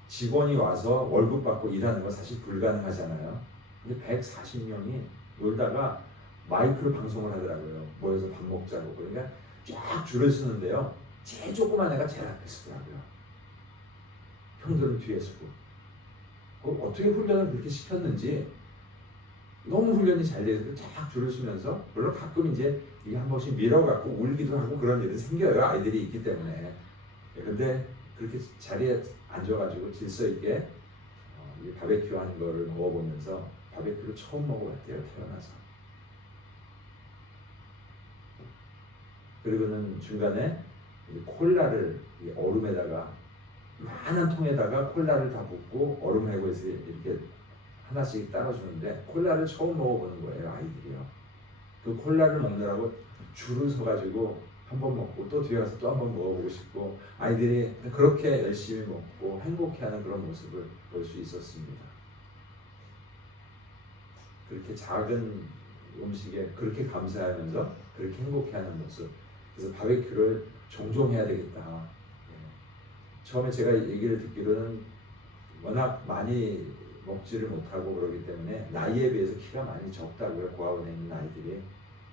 직원이 와서 월급 받고 일하는 건 사실 불가능하잖아요. 근데 140명이 놀다가 마이크로 방송을 하더라고요. 모여서 밥 먹자고. 그러니까 쫙 줄을 서는데요. 제일 조그만 애가 제일 앞에 서더라고요. 형들은 뒤에 서고. 어떻게 훈련을 그렇게 시켰는지 너무 훈련이 잘 돼서 쫙 줄을 서면서, 물론 가끔 이제 이게 한 번씩 밀어갖고 울기도 하고 그런 일이 생겨요. 아이들이 있기 때문에. 근데 그렇게 자리에 앉아가지고 질서 있게 바베큐 하는 거를 먹어보면서 바베큐를 처음 먹어봤대요, 태어나서. 그리고는 중간에 콜라를 얼음에다가, 많은 통에다가 콜라를 다 붓고 얼음하고 해서 이렇게 하나씩 따라주는데, 콜라를 처음 먹어보는 거예요, 아이들이요. 그 콜라를 먹느라고 줄을 서가지고 한 번 먹고 또 뒤에 가서 또 한 번 먹어보고 싶고, 아이들이 그렇게 열심히 먹고 행복해하는 그런 모습을 볼 수 있었습니다. 그렇게 작은 음식에 그렇게 감사하면서 그렇게 행복해하는 모습. 그래서 바베큐를 종종 해야 되겠다. 처음에 제가 얘기를 듣기로는 워낙 많이 먹지를 못하고 그러기 때문에 나이에 비해서 키가 많이 적다고요, 고아원에 있는 아이들이.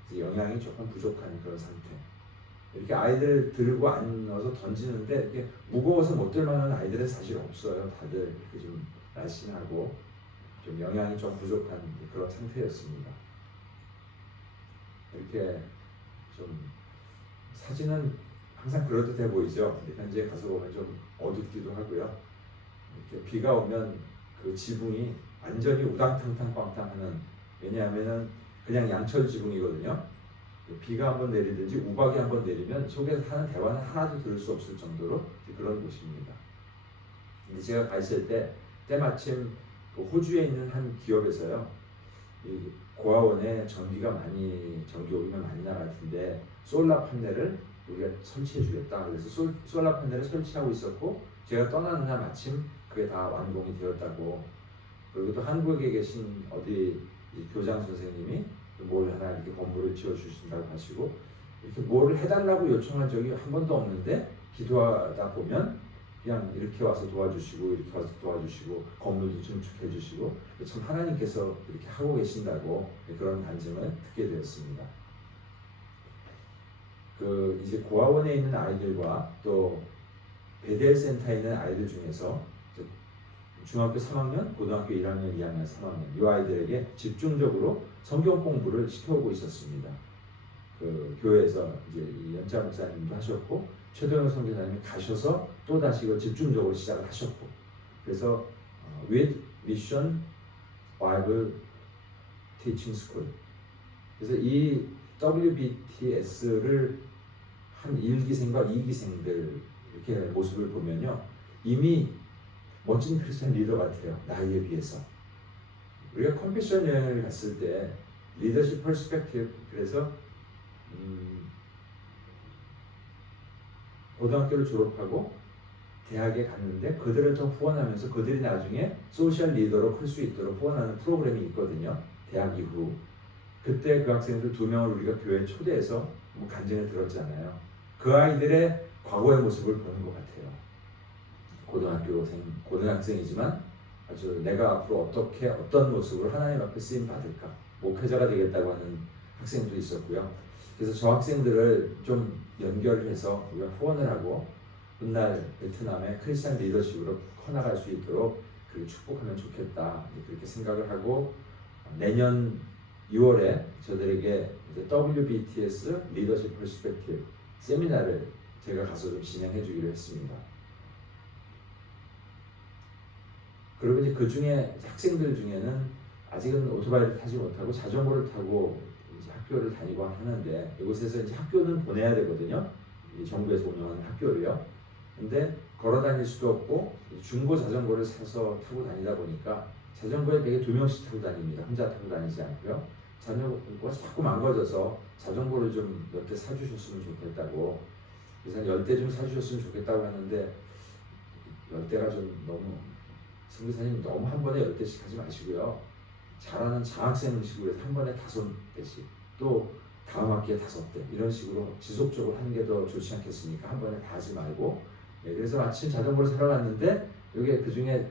그래서 영양이 조금 부족한 그런 상태. 이렇게 아이들 들고 앉아서 던지는데 이렇게 무거워서 못 들만한 아이들은 사실 없어요. 다들 이렇게 좀 날씬하고 좀 영양이 좀 부족한 그런 상태였습니다. 이렇게 좀 사진은 항상 그럴듯해 보이죠. 현지에 가서 보면 좀 어둡기도 하고요. 이렇게 비가 오면 그 지붕이 완전히 우당탕탕 꽝탕하는, 왜냐하면은 그냥 양철 지붕이거든요. 비가 한번 내리든지 우박이 한번 내리면 속에서 하는 대화는 하나도 들을 수 없을 정도로 그런 곳입니다. 근데 제가 가 있을 때 때마침 그 호주에 있는 한 기업에서요, 이 고아원에 전기요금이 많이 나갈 텐데 솔라 판넬을 우리가 설치해 주겠다. 그래서 솔라 판넬을 설치하고 있었고, 제가 떠나는 날 마침 그게 다 완공이 되었다고. 그리고 또 한국에 계신 어디 교장 선생님이 뭘 하나 이렇게 건물을 지어 주신다고 하시고, 이렇게 뭘 해달라고 요청한 적이 한 번도 없는데 기도하다 보면 그냥 이렇게 와서 도와주시고 이렇게 와서 도와주시고 건물도 증축해 주시고, 참 하나님께서 이렇게 하고 계신다고 그런 간증을 듣게 되었습니다. 그 이제 고아원에 있는 아이들과 또 베델 센터에 있는 아이들 중에서 중학교 3학년, 고등학교 1학년, 2학년, 3학년 이 아이들에게 집중적으로 성경 공부를 시켜오고 있었습니다. 그 교회에서 이제 연자 목사님도 하셨고 최동영 선교사님이 가셔서 또 다시 이걸 집중적으로 시작을 하셨고, 그래서 with Mission Bible Teaching School, 그래서 이 WBTS를 한 1기생과 2기생들 이렇게 모습을 보면요, 이미 멋진 크리스천 리더 같아요. 나이에 비해서. 우리가 컴패션 여행을 갔을 때 리더십 퍼스펙티브, 그래서 고등학교를 졸업하고 대학에 갔는데 그들을 더 후원하면서 그들이 나중에 소셜 리더로 클 수 있도록 후원하는 프로그램이 있거든요. 대학 이후. 그때 그 학생들 2명을 우리가 교회에 초대해서 뭐 간증을 들었잖아요. 그 아이들의 과거의 모습을 보는 것 같아요. 고등학생이지만 아주 내가 앞으로 어떤 모습으로 하나님 앞에 쓰임 받을까, 목회자가 되겠다고 하는 학생도 있었고요. 그래서 저 학생들을 좀 연결해서 우리가 후원을 하고 훗날 베트남의 크리스천 리더십으로 커나갈 수 있도록 그렇게 축복하면 좋겠다, 그렇게 생각을 하고, 내년 6월에 저들에게 WBTS 리더십 퍼스펙티브 세미나를 제가 가서 좀 진행해 주기로 했습니다. 그리고 이제 그 중에 학생들 중에는 아직은 오토바이를 타지 못하고 자전거를 타고 이제 학교를 다니고 하는데, 이곳에서 이제 학교는 보내야 되거든요. 정부에서 운영하는 학교를요. 근데 걸어 다닐 수도 없고 중고 자전거를 사서 타고 다니다 보니까 자전거에 되게 2명씩 타고 다닙니다. 혼자 타고 다니지 않고요. 자전거가 자꾸 망가져서 자전거를 좀 몇 대 사주셨으면 좋겠다고, 그래서 10대 좀 사주셨으면 좋겠다고 하는데 10대가 좀 너무, 선교사님 너무 한 번에 10대씩 하지 마시고요. 잘하는 장학생식으로 해서 한 번에 5대씩, 또 다음 학기에 5대 이런 식으로 지속적으로 하는 게 더 좋지 않겠습니까? 한 번에 다 하지 말고. 네, 그래서 마침 자전거를 사러 갔는데 이게 그 중에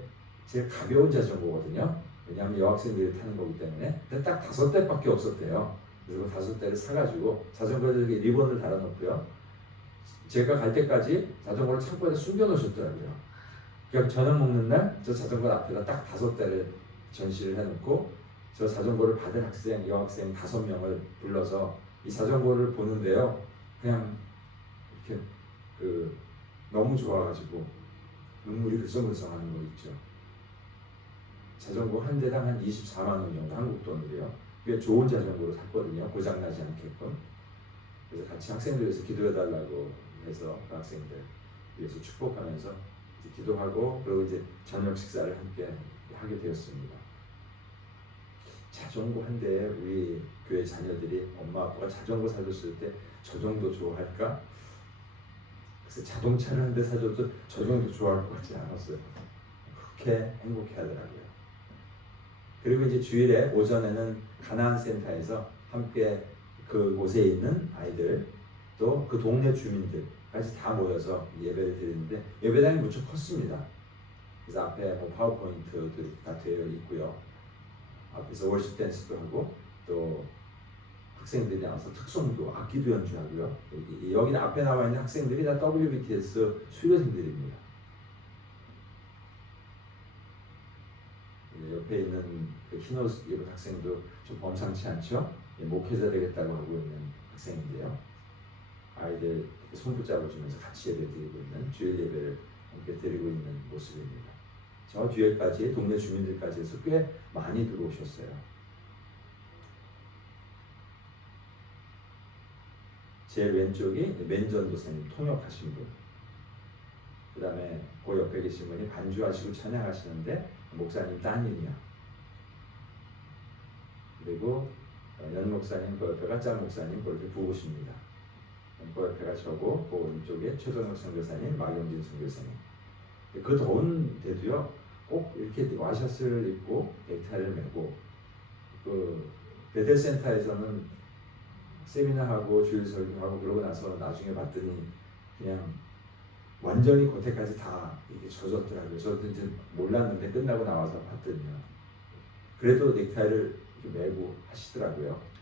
제일 가벼운 자전거거든요. 왜냐하면 여학생들이 타는 거기 때문에. 근데 딱 5대밖에 없었대요. 그래서 5대를 사가지고 자전거에 이렇게 리본을 달아놓고요. 제가 갈 때까지 자전거를 창고에 숨겨놓으셨더라고요. 그럼 저녁 먹는 날 저 자전거 앞에다 딱 5대를 전시를 해놓고 저 자전거를 받은 여학생 5명을 불러서 이 자전거를 보는데요. 그냥 이렇게 너무 좋아가지고 눈물이 글썽글썽하는 거 있죠. 자전거 한 대당 한 24만 원 정도 한국 돈으로요. 꽤 좋은 자전거로 샀거든요. 고장나지 않게끔. 그래서 같이 학생들 위해서 기도해달라고 해서 그 학생들 위해서 축복하면서 이제 기도하고, 그리고 이제 저녁 식사를 함께 하게 되었습니다. 자전거 한 대에 우리 교회 자녀들이 엄마 아빠가 자전거 사줬을 때 저 정도 좋아할까? 그래서 자동차를 한 대 사줘도 저 정도 좋아할 것 같지 않았어요. 그렇게 행복해 하더라고요. 그리고 이제 주일에 오전에는 가나안 센터에서 함께 그곳에 있는 아이들, 또 그 동네 주민들까지 다 모여서 예배를 드리는데 예배당이 무척 컸습니다. 그래서 앞에 뭐 파워포인트가 되어 있고요. 앞에서 월십 댄스도 하고 또 학생들이 나와서 특성도 악기도 연주하고요. 여기 앞에 나와 있는 학생들이 다 WBTS 수료생들입니다. 옆에 있는 그 흰옷 입은 학생도 좀 범상치 않죠? 목회자 되겠다고 하고 있는 학생인데요. 아이들 손 붙잡아주면서 같이 예배 드리고 있는, 주일 예배를 함께 드리고 있는 모습입니다. 저 뒤에까지 동네 주민들까지 해서 꽤 많이 들어오셨어요. 제일 왼쪽이 맨전도사님 통역하신 분. 그 다음에 그 옆에 계신 분이 반주하시고 찬양하시는데 목사님 따님이요. 그리고 연 목사님 그 옆에가 짜 목사님 그렇게 부부십니다. 그 옆에가 저고 그 오른쪽에 최동혁 선교사님, 마경진 선교사님. 그 더운 데도요 꼭 이렇게 와셔츠를 입고 넥타이를 메고 그 베델센터에서는 세미나하고 주일 설교하고 그러고 나서 나중에 봤더니 그냥 완전히 겉에까지 다 이게 젖었더라고요. 저도 이제 몰랐는데 끝나고 나와서 봤더니요. 그래도 넥타이를 이렇게 메고 하시더라고요.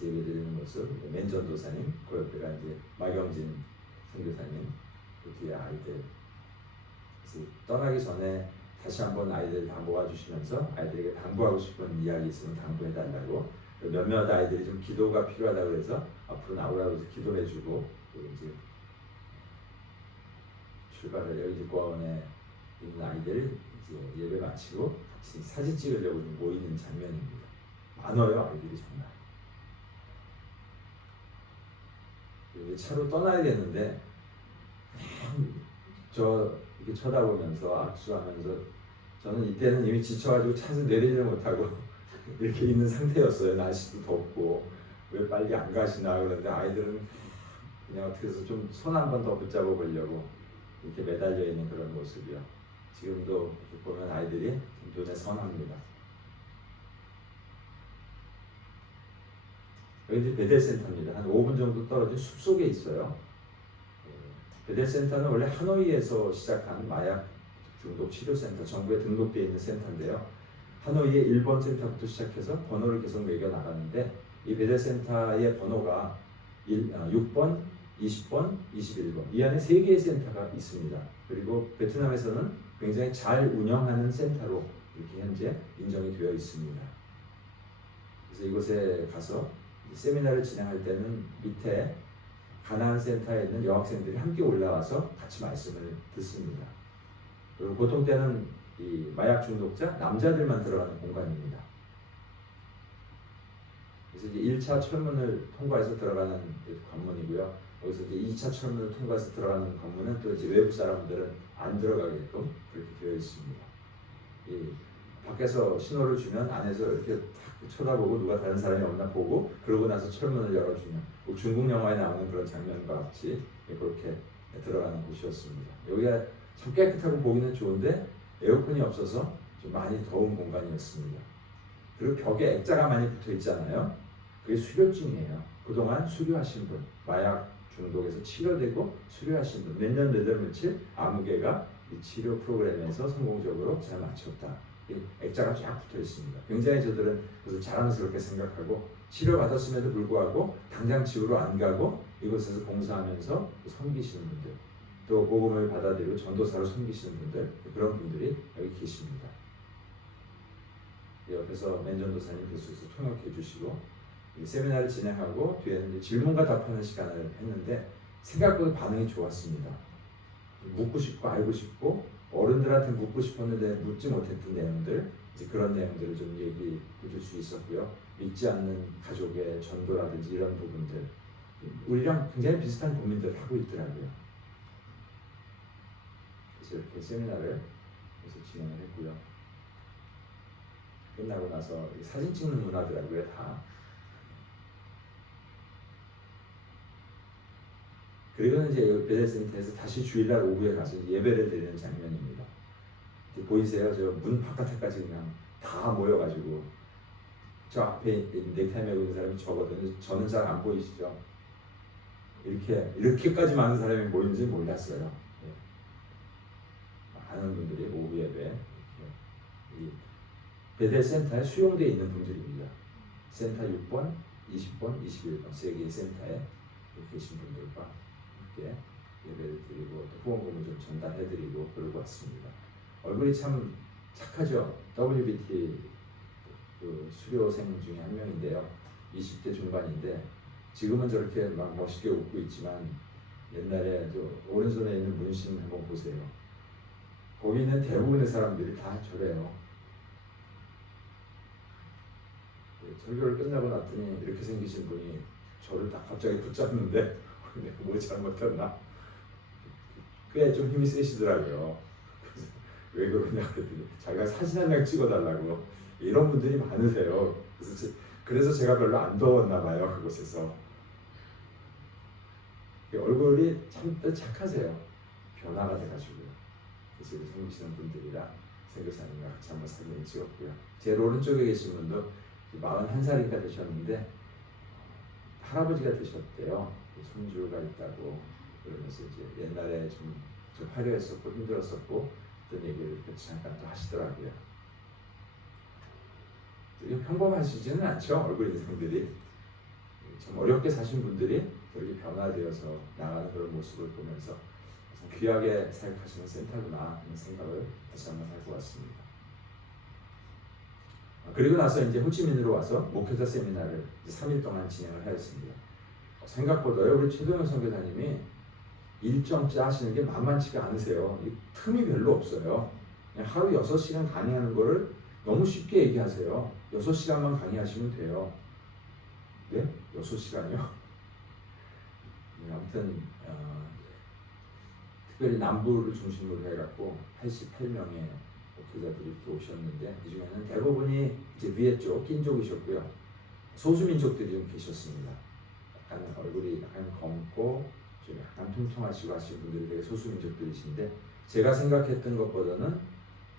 예배드리는 모습, 맨전도사님, 그 옆에가 이제 마경진 선교사님, 그 뒤에 아이들. 그래서 떠나기 전에 다시 한번 아이들 다 모아주시면서 아이들에게 당부하고 싶은 이야기 있으면 당부해달라고, 몇몇 아이들이 좀 기도가 필요하다고 해서 앞으로 나오라고 해서 기도해주고, 그리고 이제 출발을 여기 고아원에 있는 아이들이 이제 예배 마치고 같이 사진 찍으려고 모이는 장면입니다. 많아요, 아이들이 정말. 차로 떠나야겠는데 저 이렇게 쳐다보면서 악수하면서 저는 이때는 이미 지쳐가지고 차에서 내리지를 못하고 이렇게 있는 상태였어요. 날씨도 덥고 왜 빨리 안 가시나. 그런데 아이들은 그냥 어떻게 해서 좀 손 한 번 더 붙잡아 보려고 이렇게 매달려 있는 그런 모습이요. 지금도 보면 아이들이 눈에 선합니다. 여기 이제 베델센터입니다. 한 5분 정도 떨어진 숲속에 있어요. 베델센터는 원래 하노이에서 시작한 마약 중독 치료센터, 정부에 등록되어 있는 센터인데요. 하노이의 1번 센터부터 시작해서 번호를 계속 매겨 나가는데 이 베델센터의 번호가 6번, 20번, 21번 이 안에 3개의 센터가 있습니다. 그리고 베트남에서는 굉장히 잘 운영하는 센터로 이렇게 현재 인정이 되어 있습니다. 그래서 이곳에 가서 세미나를 진행할 때는 밑에 가나안 센터에 있는 여학생들이 함께 올라와서 같이 말씀을 듣습니다. 그리고 보통 때는 이 마약 중독자 남자들만 들어가는 공간입니다. 그래서 이제 1차 철문을 통과해서 들어가는 관문이고요. 여기서 이제 2차 철문을 통과해서 들어가는 관문은 또 이제 외부 사람들은 안 들어가게끔 그렇게 되어 있습니다. 이 밖에서 신호를 주면 안에서 이렇게 딱 쳐다보고 누가 다른 사람이 없나 보고 그러고 나서 철문을 열어주면 중국 영화에 나오는 그런 장면과 같이 그렇게 들어가는 곳이었습니다. 여기가 참 깨끗하고 보기는 좋은데 에어컨이 없어서 좀 많이 더운 공간이었습니다. 그리고 벽에 액자가 많이 붙어 있잖아요. 그게 수료증이에요. 그동안 수료하신 분, 마약 중독에서 치료되고 수료하신 분, 몇 년, 몇 월, 며칠 아무개가 이 치료 프로그램에서 성공적으로 잘 마쳤다. 액자가 쫙 붙어 있습니다. 굉장히 저들은 그래서 자랑스럽게 생각하고 치료받았음에도 불구하고 당장 집으로 안 가고 이곳에서 봉사하면서 섬기시는 분들, 또 복음을 받아들이고 전도사로 섬기시는 분들, 그런 분들이 여기 계십니다. 옆에서 맨전도사님 계속해서 통역해 주시고 세미나를 진행하고 뒤에는 질문과 답하는 시간을 했는데 생각보다 반응이 좋았습니다. 묻고 싶고 알고 싶고 어른들한테 묻고 싶었는데 묻지 못했던 내용들, 이제 그런 내용들을 좀 얘기해 줄 수 있었고요. 믿지 않는 가족의 전도라든지 이런 부분들, 우리랑 굉장히 비슷한 고민들을 하고 있더라고요. 그래서 이렇게 세미나를 그래서 진행을 했고요. 끝나고 나서 사진 찍는 문화더라고요, 다. 그리고 이제 베델센터에서 다시 주일날 오후에 가서 예배를 드리는 장면입니다. 보이세요? 저 문 바깥에까지 그냥 다 모여가지고 저 앞에 넥타이 메고 있는 사람이 저거든요. 저는 잘 안 보이시죠? 이렇게까지 많은 사람이 모인지 몰랐어요. 많은 분들이 오후 예배 이 베델센터에 수용되어 있는 분들입니다. 센터 6번, 20번, 21번 세 개의 센터에 계신 분들과 함께 예배를 드리고 또 후원금을 좀 전달해드리고 그러고 왔습니다. 얼굴이 참 착하죠. WBT 그 수료생 중에 한 명인데요. 20대 중반인데 지금은 저렇게 막 멋있게 웃고 있지만 옛날에 오른손에 있는 문신 한번 보세요. 거기 있는 대부분의 사람들이 다 저래요. 설교를 끝나고 났더니 이렇게 생기신 분이 저를 딱 갑자기 붙잡는데 내가 뭐 잘못했나? 꽤 좀 힘이 세시더라고요. 왜 그러냐 그랬더니 자기가 사진 한 장 찍어달라고. 이런 분들이 많으세요. 그래서 제가 별로 안 더웠나 봐요, 그곳에서. 얼굴이 참 착하세요. 변화가 돼가지고요. 그래서 섬기시는 분들이랑 선교사님과 같이 한번 사진을 찍었고요. 제 오른쪽에 계신 분도 41살인가 되셨는데 할아버지가 되셨대요. 손주가 있다고. 그러면서 이제 옛날에 좀 화려했었고 힘들었었고 그런 얘기를 잠깐 또 하시더라고요. 평범하시지는 않죠. 얼굴 인상들이. 참 어렵게 사신 분들이 그렇게 변화되어서 나가는 그런 모습을 보면서 참 귀하게 사역하시는 센터구나 하는 생각을 다시 한번 할 것 같습니다. 그리고 나서 이제 호치민으로 와서 목회자 세미나를 3일 동안 진행을 하였습니다. 생각보다요, 우리 최동현 선교사님이 일정 짜시는 게 만만치가 않으세요. 틈이 별로 없어요. 그냥 하루 6시간 강의하는 거를 너무 쉽게 얘기하세요. 6시간만 강의하시면 돼요. 네? 6시간이요? 아무튼 특별히 남부를 중심으로 해갖고 88명의 목회자들이 이렇게 오셨는데 그 중에는 대부분이 이제 위에 쪽, 낀 쪽이셨고요. 소수민족들이 좀 계셨습니다. 약간 얼굴이 약간 검고 좀 약간 통통하시고 하신 분들이 되게 소수민족들이신데 제가 생각했던 것보다는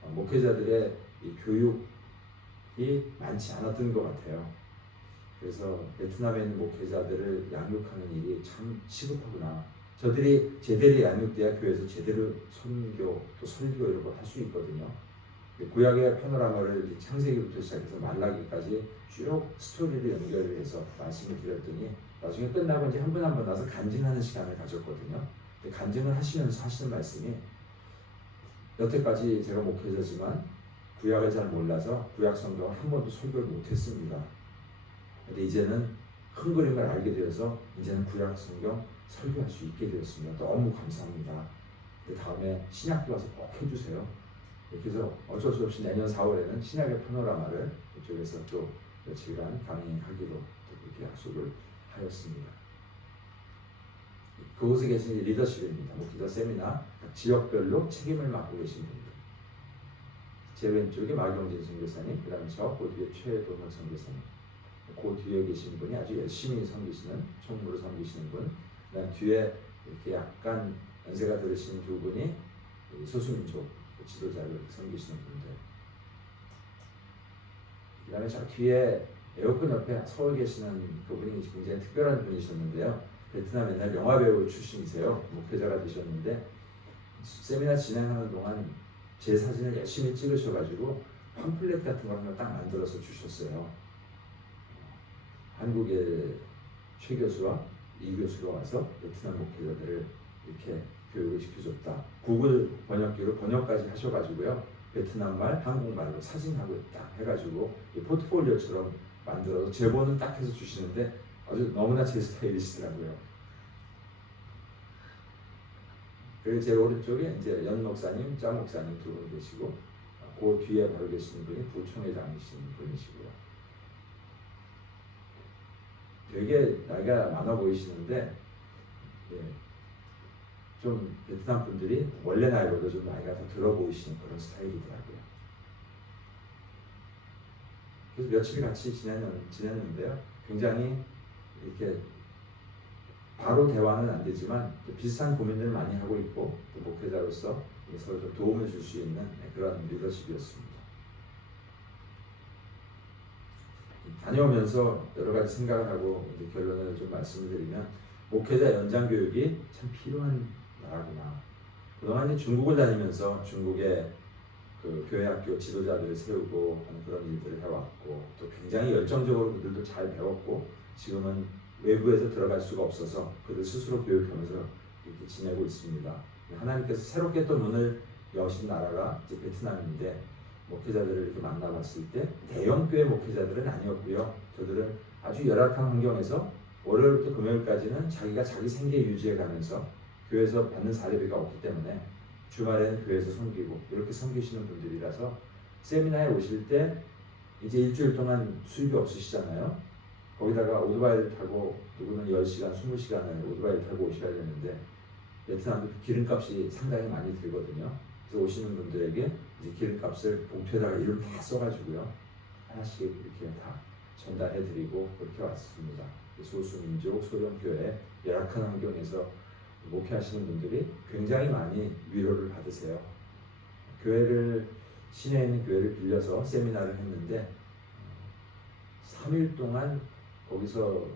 목회자들의 이 교육이 많지 않았던 것 같아요. 그래서 베트남에 있는 목회자들을 양육하는 일이 참 시급하구나. 저들이 제대로 양육돼야 교회에서 제대로 선교, 또 설교 이런 걸 할 수 있거든요. 구약의 파노라마를 창세기부터 시작해서 말라기까지 쭉 스토리를 연결을 해서 말씀을 드렸더니 나중에 끝나고 이제 한 분 한 분 나서 간증하는 시간을 가졌거든요. 간증을 하시면서 하시는 말씀이 여태까지 제가 목회자지만 구약을 잘 몰라서 구약 성경을 한 번도 설교를 못했습니다. 근데 이제는 큰 그림을 알게 되어서 이제는 구약 성경 설교할 수 있게 되었습니다. 너무 감사합니다. 다음에 신약도 와서 꼭 해주세요. 그래서 어쩔 수 없이 내년 4월에는 신약의 파노라마를 이쪽에서 또 며칠간 강의하기로 또 그렇게 약속을 하였습니다. 그곳에 계신 리더십입니다. 목회자 세미나 각 지역별로 책임을 맡고 계신 분들. 제 왼쪽에 마경진 선교사님, 그 다음에 그 뒤에 최도현 선교사님. 그 뒤에 계신 분이 아주 열심히 섬기시는, 총무로 섬기시는 분. 그 다음 뒤에 이렇게 약간 연세가 들으신 두 분이 소수민족 지도자를 섬기시는 분들. 그 다음에 저 뒤에 에어컨 옆에 서울 계시는 그분이 굉장히 특별한 분이셨는데요. 베트남 옛날 영화배우 출신이세요. 목회자가 되셨는데 세미나 진행하는 동안 제 사진을 열심히 찍으셔가지고 팜플렛 같은 거 하나 딱 만들어서 주셨어요. 한국의 최 교수와 이 교수가 와서 베트남 목회자들을 이렇게 교육을 시켜줬다. 구글 번역기로 번역까지 하셔가지고요. 베트남말, 한국말로 사진하고 딱 해가지고 포트폴리오처럼 만들어서 제본은 딱 해서 주시는데 아주 너무나 제 스타일이시더라고요. 그리고 제 오른쪽에 이제 연 목사님, 짜 목사님 두 분 계시고 그 뒤에 바로 계시는 분이 부총회장이신 분이시고요. 되게 나이가 많아 보이시는데 좀 베트남 분들이 원래 나이보다 좀 나이가 더 들어 보이시는 그런 스타일이더라고요. 그래서 며칠 같이 지냈는데요. 굉장히 이렇게 바로 대화는 안 되지만 비슷한 고민들을 많이 하고 있고 또 목회자로서 서로 좀 도움을 줄 수 있는 그런 리더십이었습니다. 다녀오면서 여러 가지 생각을 하고 이제 결론을 좀 말씀을 드리면 목회자 연장 교육이 참 필요한 나라구나. 그동안 이제 중국을 다니면서 중국의 그 교회 학교 지도자들을 세우고 하는 그런 일들을 해왔고 또 굉장히 열정적으로 그들도 잘 배웠고 지금은 외부에서 들어갈 수가 없어서 그들 스스로 교육하면서 이렇게 지내고 있습니다. 하나님께서 새롭게 또 문을 여신 나라가 이제 베트남인데 목회자들을 이렇게 만나봤을 때 대형 교회 목회자들은 아니었고요. 저들은 아주 열악한 환경에서 월요일부터 금요일까지는 자기가 자기 생계 유지해가면서 교회에서 받는 사례비가 없기 때문에 주말에는 교회에서 섬기고 이렇게 섬기시는 분들이라서 세미나에 오실 때 이제 일주일 동안 수입이 없으시잖아요. 거기다가 오토바이를 타고 누구는 10시간, 20시간을 오토바이를 타고 오셔야 되는데 베트남도 기름값이 상당히 많이 들거든요. 그래서 오시는 분들에게 이제 기름값을 봉투에다가 이름 다 써가지고요. 하나씩 이렇게 다 전달해드리고 그렇게 왔습니다. 소수민족, 소형교회, 열악한 환경에서 목회하시는 분들이 굉장히 많이 위로를 받으세요. 시내에 있는 교회를 빌려서 세미나를 했는데 3일 동안 거기서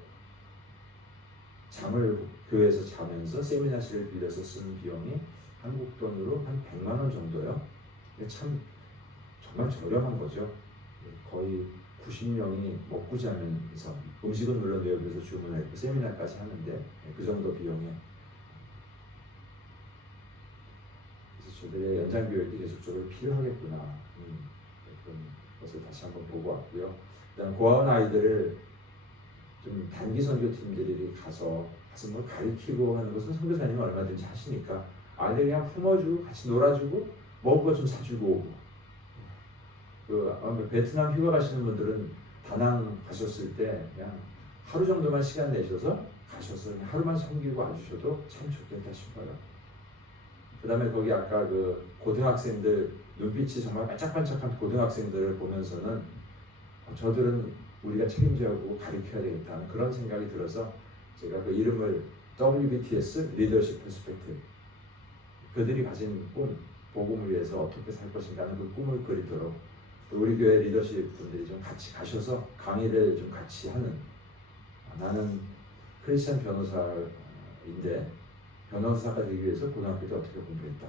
교회에서 자면서 세미나실을 빌려서 쓴 비용이 한국 돈으로 한 100만 원 정도요. 참 정말 저렴한 거죠. 거의 90명이 먹고 자면서 음식은 물론 외부에서 주문했고 세미나까지 하는데 그 정도 비용에 그래서 저들의 연장 교육이 계속적으로 필요하겠구나 그런 것을 다시 한번 보고 왔고요. 그다음 고아원 아이들을 좀 단기 선교팀들이 가서 뭘 가르치고 하는 것은 선교사님은 얼마든지 하시니까 아이들 그냥 품어주고 같이 놀아주고 먹을 거 좀 사주고 오고. 베트남 휴가 가시는 분들은 다낭 가셨을 때 그냥 하루 정도만 시간 내셔서 가셔서 그냥 하루만 섬기고 와주셔도 참 좋겠다 싶어요. 그 다음에 거기 아까 그 고등학생들 눈빛이 정말 반짝반짝한 고등학생들을 보면서는 저들은 우리가 책임져고 가르쳐야 되겠다는 그런 생각이 들어서 제가 그 이름을 WBTS 리더십 퍼스펙티브, 그들이 가진 꿈, 복음을 위해서 어떻게 살 것인가 하는 그 꿈을 그리도록 우리 교회 리더십 분들이 좀 같이 가셔서 강의를 좀 같이 하는, 나는 크리스천 변호사인데 변호사가 되기 위해서 고등학교 때 어떻게 공부했다,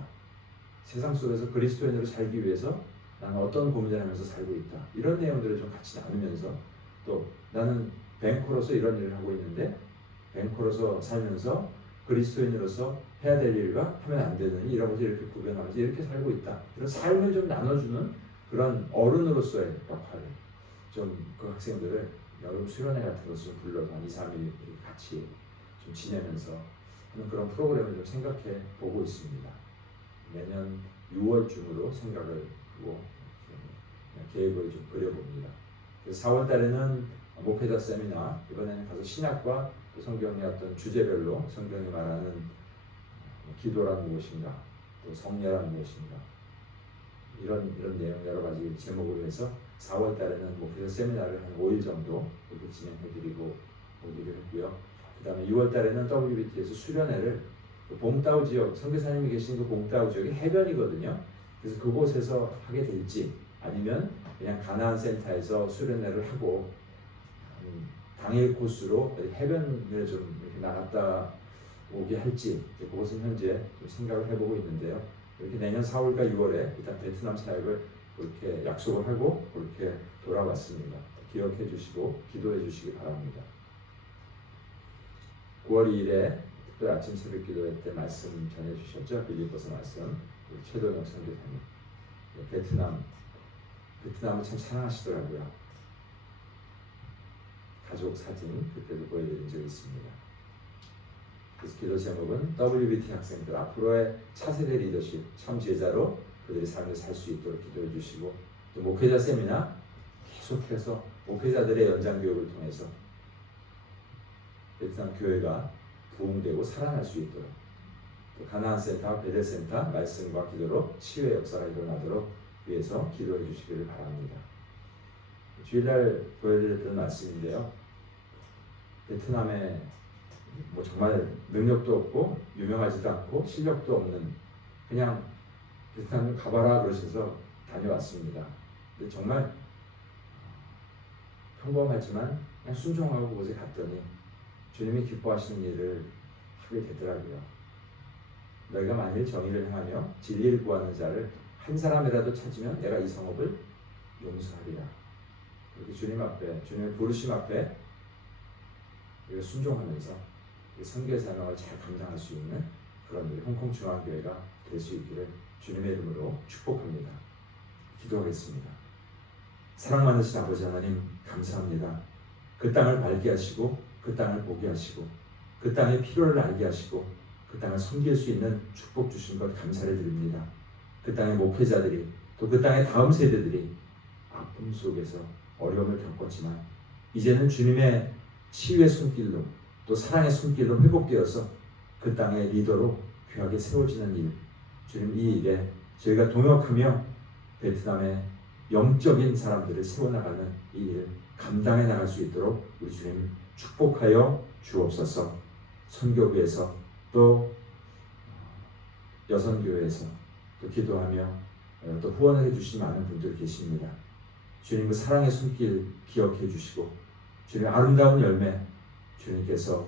세상 속에서 그리스도인으로 살기 위해서 나는 어떤 고민을 하면서 살고 있다, 이런 내용들을 좀 같이 나누면서, 또 나는 뱅커로서 이런 일을 하고 있는데 뱅커로서 살면서 그리스도인으로서 해야 될 일과 하면 안 되는 이런 것을 이렇게 구별하면서 이렇게 살고 있다, 이런 삶을 좀 나눠주는 그런 어른으로서의 역할을 좀 그 학생들을 여름 수련회 같은 것을 불러서 한 2, 3일 같이 좀 지내면서 하는 그런 프로그램을 좀 생각해 보고 있습니다. 내년 6월쯤으로 생각을 하고 계획을 좀 그려봅니다. 그래서 4월 달에는 목회자 세미나, 이번에는 가서 신약과 성경의 어떤 주제별로 성경이 말하는 기도란 무엇인가, 또 성례란 무엇인가, 이런 내용 여러 가지 제목으로 해서 4월 달에는 목회자 세미나를 한 5일 정도 이렇게 진행해드리고 오기로 했고요. 그 다음에 6월 달에는 WBT에서 수련회를 그 봉따오 지역, 선교사님이 계신 그 봉따오 지역이 해변이거든요. 그래서 그곳에서 하게 될지 아니면 그냥 가나안 센터에서 수련회를 하고 당일 코스로 해변을 좀 이렇게 나갔다 오게 할지, 그것은 현재 좀 생각을 해보고 있는데요. 이렇게 내년 4월과 6월에 일단 베트남 사역을 그렇게 약속을 하고 그렇게 돌아왔습니다. 기억해 주시고 기도해 주시기 바랍니다. 9월 2일에 특별 아침 새벽 기도회 때 말씀 전해 주셨죠. 빌립보서 말씀. 최동혁 선교사님. 베트남을 참 사랑하시더라고요. 가족 사진 그때도 보여드린 적이 있습니다. 그래서 기도 제목은 WBT 학생들 앞으로의 차세대 리더십 참 제자로 그들의 삶을 살 수 있도록 기도해 주시고, 또 목회자 세미나 계속해서 목회자들의 연장 교육을 통해서 베트남 교회가 부흥되고 살아날 수 있도록, 또 가나안 센터, 베델 센터 말씀과 기도로 치유의 역사가 일어나도록 위해서 기도해 주시기를 바랍니다. 주일날 보여드렸던 말씀인데요. 베트남에 정말 능력도 없고 유명하지도 않고 실력도 없는, 그냥 베트남 가봐라 그러셔서 다녀왔습니다. 근데 정말 평범하지만 그냥 순종하고 그곳에 갔더니 주님이 기뻐하시는 일을 하게 되더라고요. 너희가 만일 정의를 행하며 진리를 구하는 자를 한 사람이라도 찾으면 내가 이 성읍을 용서하리라. 이렇게 주님 앞에, 주님의 부르심 앞에 우리가 순종하면서 선교의 사명을 잘 감당할 수 있는 그런 우리 홍콩 중앙교회가 될 수 있기를 주님의 이름으로 축복합니다. 기도하겠습니다. 사랑 많으신 아버지 하나님, 감사합니다. 그 땅을 밝게 하시고 그 땅을 보게 하시고 그 땅의 필요를 알게 하시고 그 그 땅을 섬길 수 있는 축복 주신 것 감사를 드립니다. 그 땅의 목회자들이 또 그 땅의 다음 세대들이 아픔 속에서 어려움을 겪었지만 이제는 주님의 치유의 손길로 또 사랑의 손길로 회복되어서 그 땅의 리더로 귀하게 세워지는 일, 주님 이 일에 저희가 동역하며 베트남의 영적인 사람들을 세워나가는 이 일 감당해 나갈 수 있도록 우리 주님 축복하여 주옵소서. 선교부에서 또 여선교회에서 또 기도하며 또 후원을 해주신 많은 분들이 계십니다. 주님 그 사랑의 손길 기억해 주시고 주님의 아름다운 열매 주님께서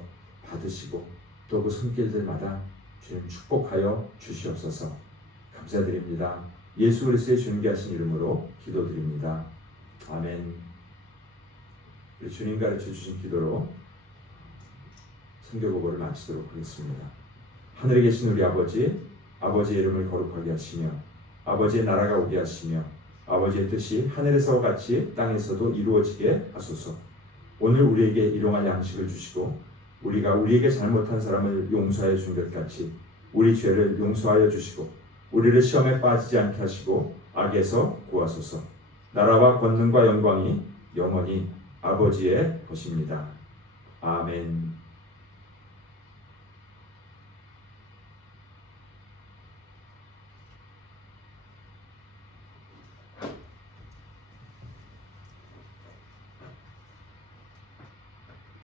받으시고 또 그 손길들마다 주님 축복하여 주시옵소서. 감사드립니다. 예수 그리스도의 존귀하신 이름으로 기도드립니다. 아멘. 우리 주님 가르쳐 주신 기도로 선교보고를 마치도록 하겠습니다. 하늘에 계신 우리 아버지, 아버지의 이름을 거룩하게 하시며 아버지의 나라가 오게 하시며 아버지의 뜻이 하늘에서와 같이 땅에서도 이루어지게 하소서. 오늘 우리에게 일용할 양식을 주시고 우리가 우리에게 잘못한 사람을 용서하여 준 것 같이 우리 죄를 용서하여 주시고 우리를 시험에 빠지지 않게 하시고 악에서 구하소서. 나라와 권능과 영광이 영원히 아버지의 것입니다. 아멘.